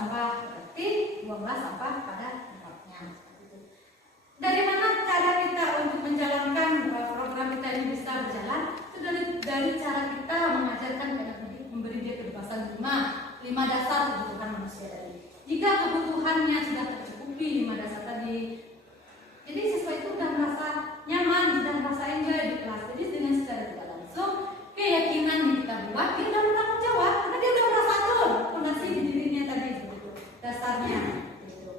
sampah, berarti buanglah sampah pada tempatnya. Dari mana cara kita untuk menjalankan program kita ini bisa berjalan? Itu dari cara kita mengajarkan anak-anak, memberi dia kebebasan lima dasar kebutuhan manusia tadi. Jika kebutuhannya sudah tercukupi 5 dasar tadi, jadi siswa itu sudah merasa nyaman, sudah merasa enjoy di kelas. Jadi dengan secara tidak langsung keyakinan yang kita buat, dia sudah bertanggung jawab karena dia sudah merasa atur fondasi di dirinya tadi begitu, dasarnya. Gitu.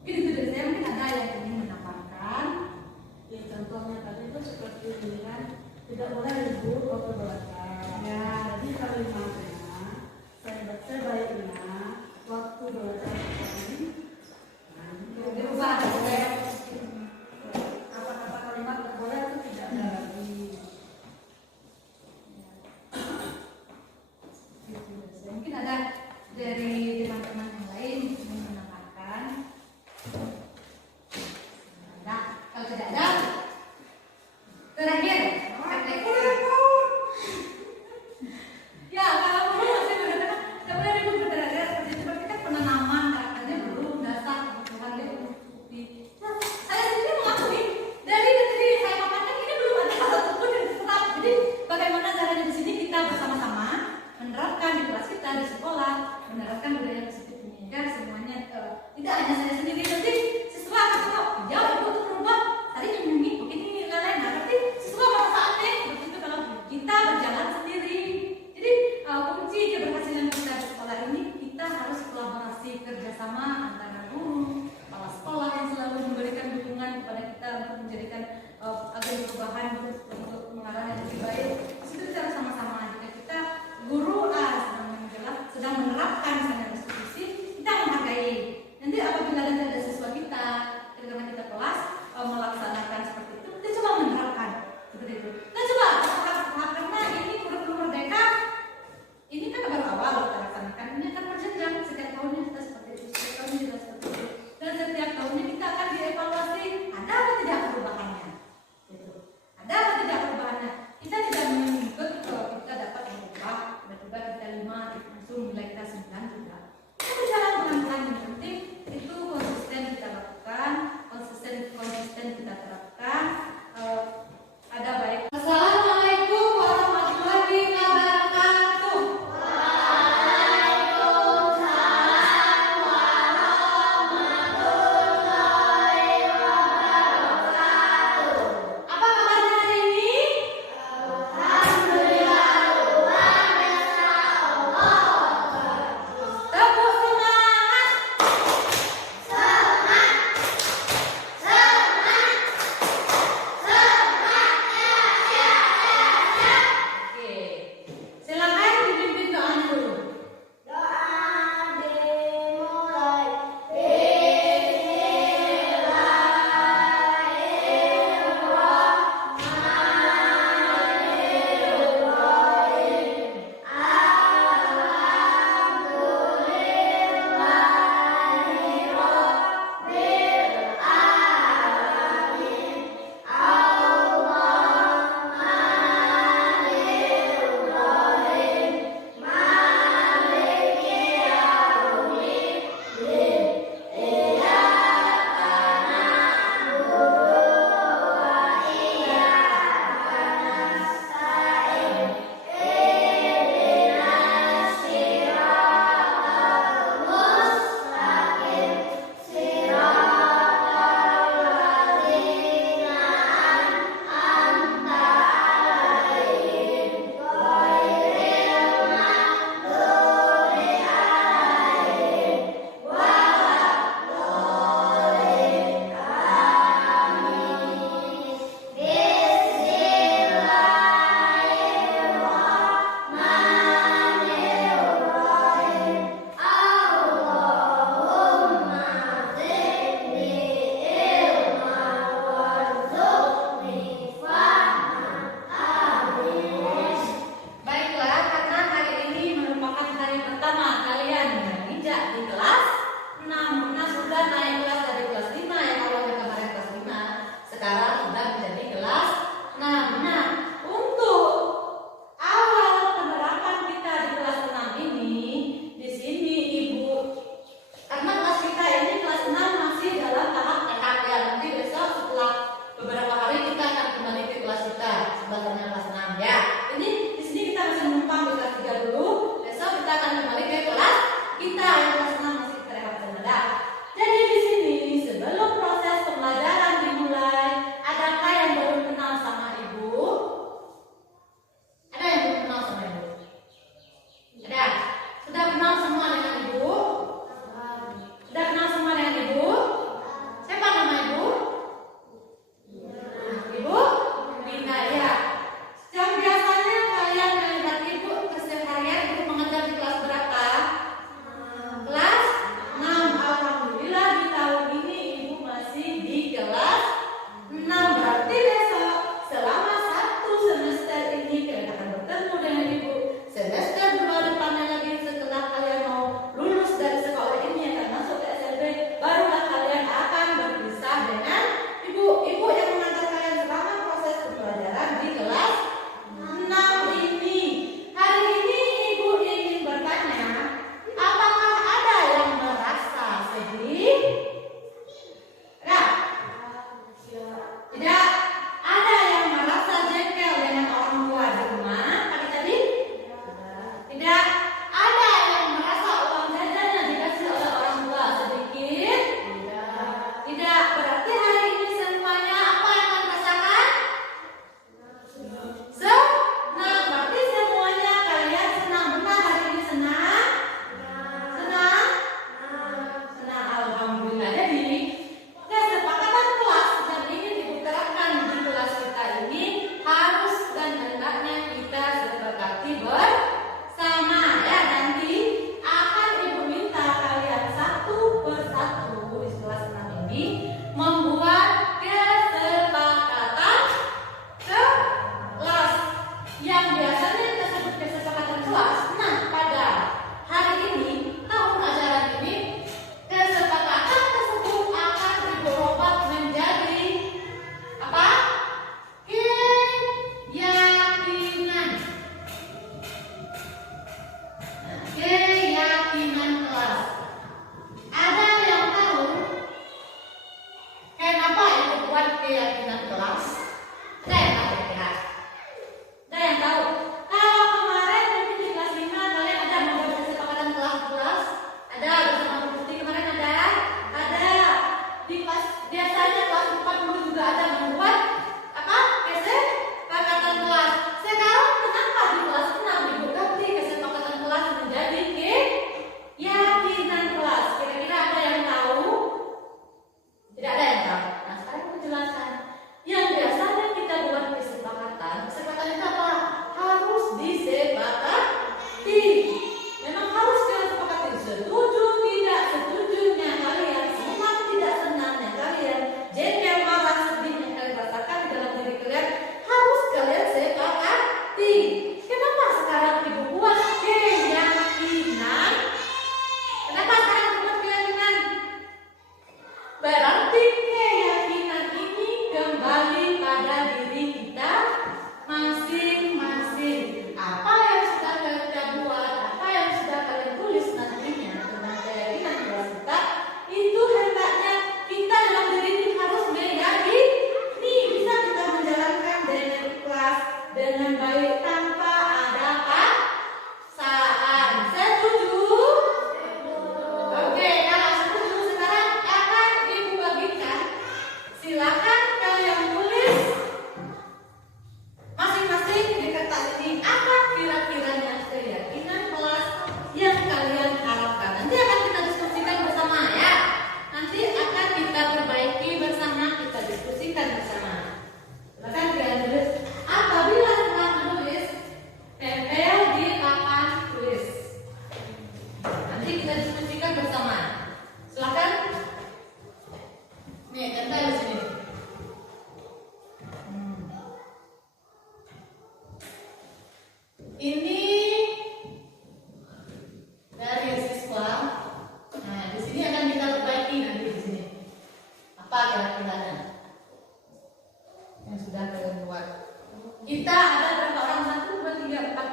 Mungkin itu dari saya, mungkin ada yang ingin menambahkan. Ya, contohnya tadi itu seperti ini kan, tidak boleh libur waktu belajar. Ya, jadi kalimatnya saya baiknya waktu belajar ini Dirubah, kata-kata kalimat tidak boleh itu tidak ada lagi. Mungkin ada dari teman-teman yang lain yang menambahkan. Nah, kalau tidak ada, terakhir praktek. Ya, kalau saya berkata, saya boleh ribut berkata seperti itu, tapi kan penanaman karakternya belum dasar kebutuhan dia belum cukupi. Nah, saya sendiri mengakui dari saya paparkan ini belum ada satupun yang tetap. Jadi bagaimana caranya di sini kita bersama-sama menerapkan di kelas kita di sekolah, menerapkan budaya positif ini agar semuanya tidak hanya saya sendiri, nanti siswa jauh itu untuk berubah. Tadi ini mungkin ini lain, berarti siswa pada saatnya seperti itu kalau kita berjalan sendiri. Jadi kunci keberhasilan kita di sekolah ini kita harus kolaborasi kerjasama antara guru, kepala sekolah yang selalu memberikan dukungan kepada kita untuk menjadikan agen perubahan untuk mengarah yang lebih baik. Di situ kita sama-sama. Jika kita guru sedang menerapkan misalnya restitusi, kita menghargai. Nanti apabila ada siswa kita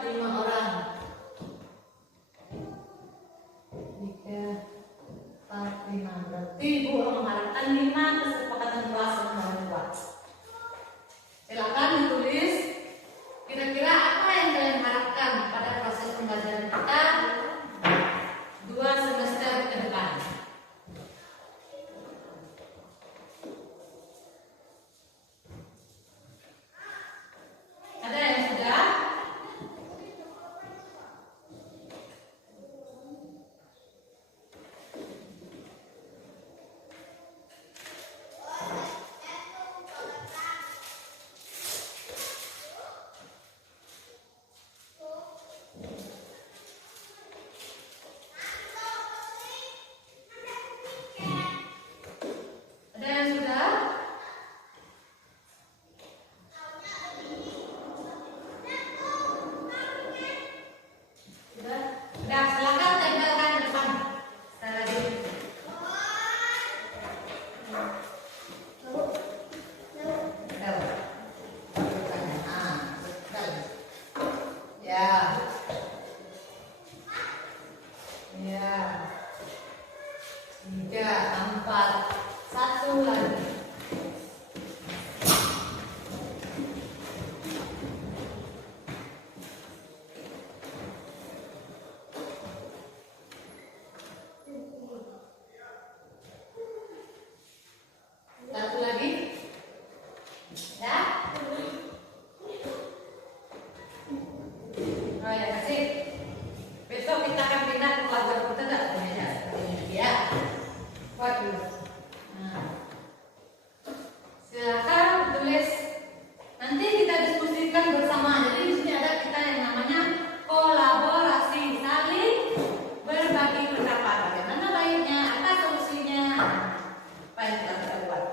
5 orang. 3, 4, 5. Berarti Ibu mengharapkan 5 kesepakatan kelas yang kuat. Silakan ditulis kira-kira apa yang kalian harapkan pada proses pembelajaran kita 2 semester ke depan. Ada yang sudah? Ada yang sudah? Sudah? Sudah, silakan tempelkan di depan. Sekali lagi. Tempel. Tempel. Ya. Ya. 3, 4, 1 lagi. Satu lagi. Ya. Oh ya, kasih. Besok kita akan pindah ke pelajaran kita enggak punya seperti ini ya. Buat dulu. Nah. Silakan tulis. Nanti kita diskusikan bersama. Jadi di sini ada kita yang namanya kolaborasi, saling berbagi pendapat. Bagaimana baiknya, apa solusinya? Apa yang kita buat?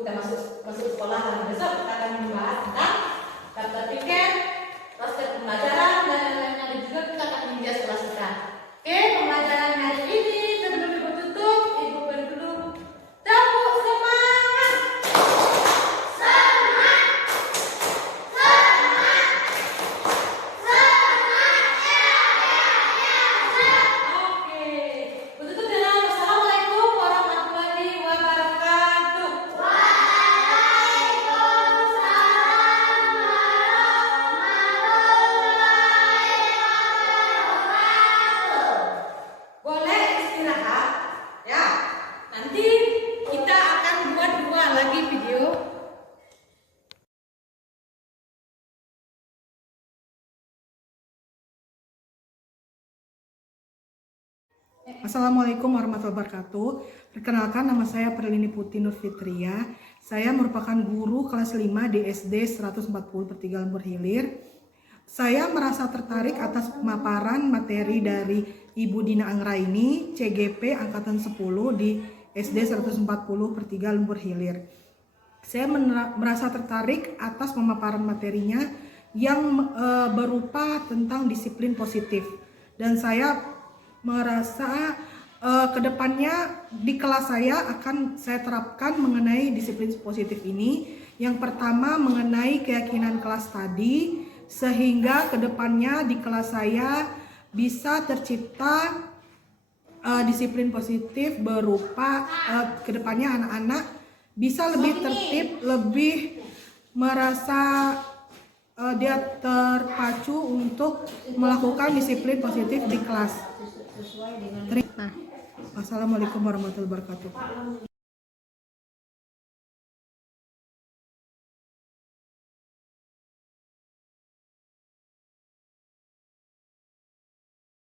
kita masuk sekolah, dan besok kita akan membahas tentang daftar tiket, roster pembelajaran, dan lain-lainnya, dan juga kita akan menjadi kelas kita. Oke, pembelajaran hari ini sebelum ibu tutup, ibu beri dulu tepuk semangat. Oke, tutup dengan assalamualaikum warahmatullahi wabarakatuh. Boleh istirahat ya. Nanti kita akan buat dua lagi video. Assalamualaikum warahmatullahi wabarakatuh. Perkenalkan, nama saya Perlini Putih Nur Fitria. Saya merupakan guru kelas 5 di SD 140 Pertigaan Berhilir. Saya merasa tertarik atas pemaparan materi dari Ibu Dina Anggraini, CGP Angkatan 10 di SD 140 Pertigaan Berhilir. Saya merasa tertarik atas pemaparan materinya yang berupa tentang disiplin positif. Dan saya merasa kedepannya di kelas saya akan saya terapkan mengenai disiplin positif ini. Yang pertama mengenai keyakinan kelas tadi, sehingga kedepannya di kelas saya bisa tercipta disiplin positif berupa kedepannya anak-anak bisa lebih tertib, lebih merasa dia terpacu untuk melakukan disiplin positif di kelas. Wassalamualaikum warahmatullahi wabarakatuh.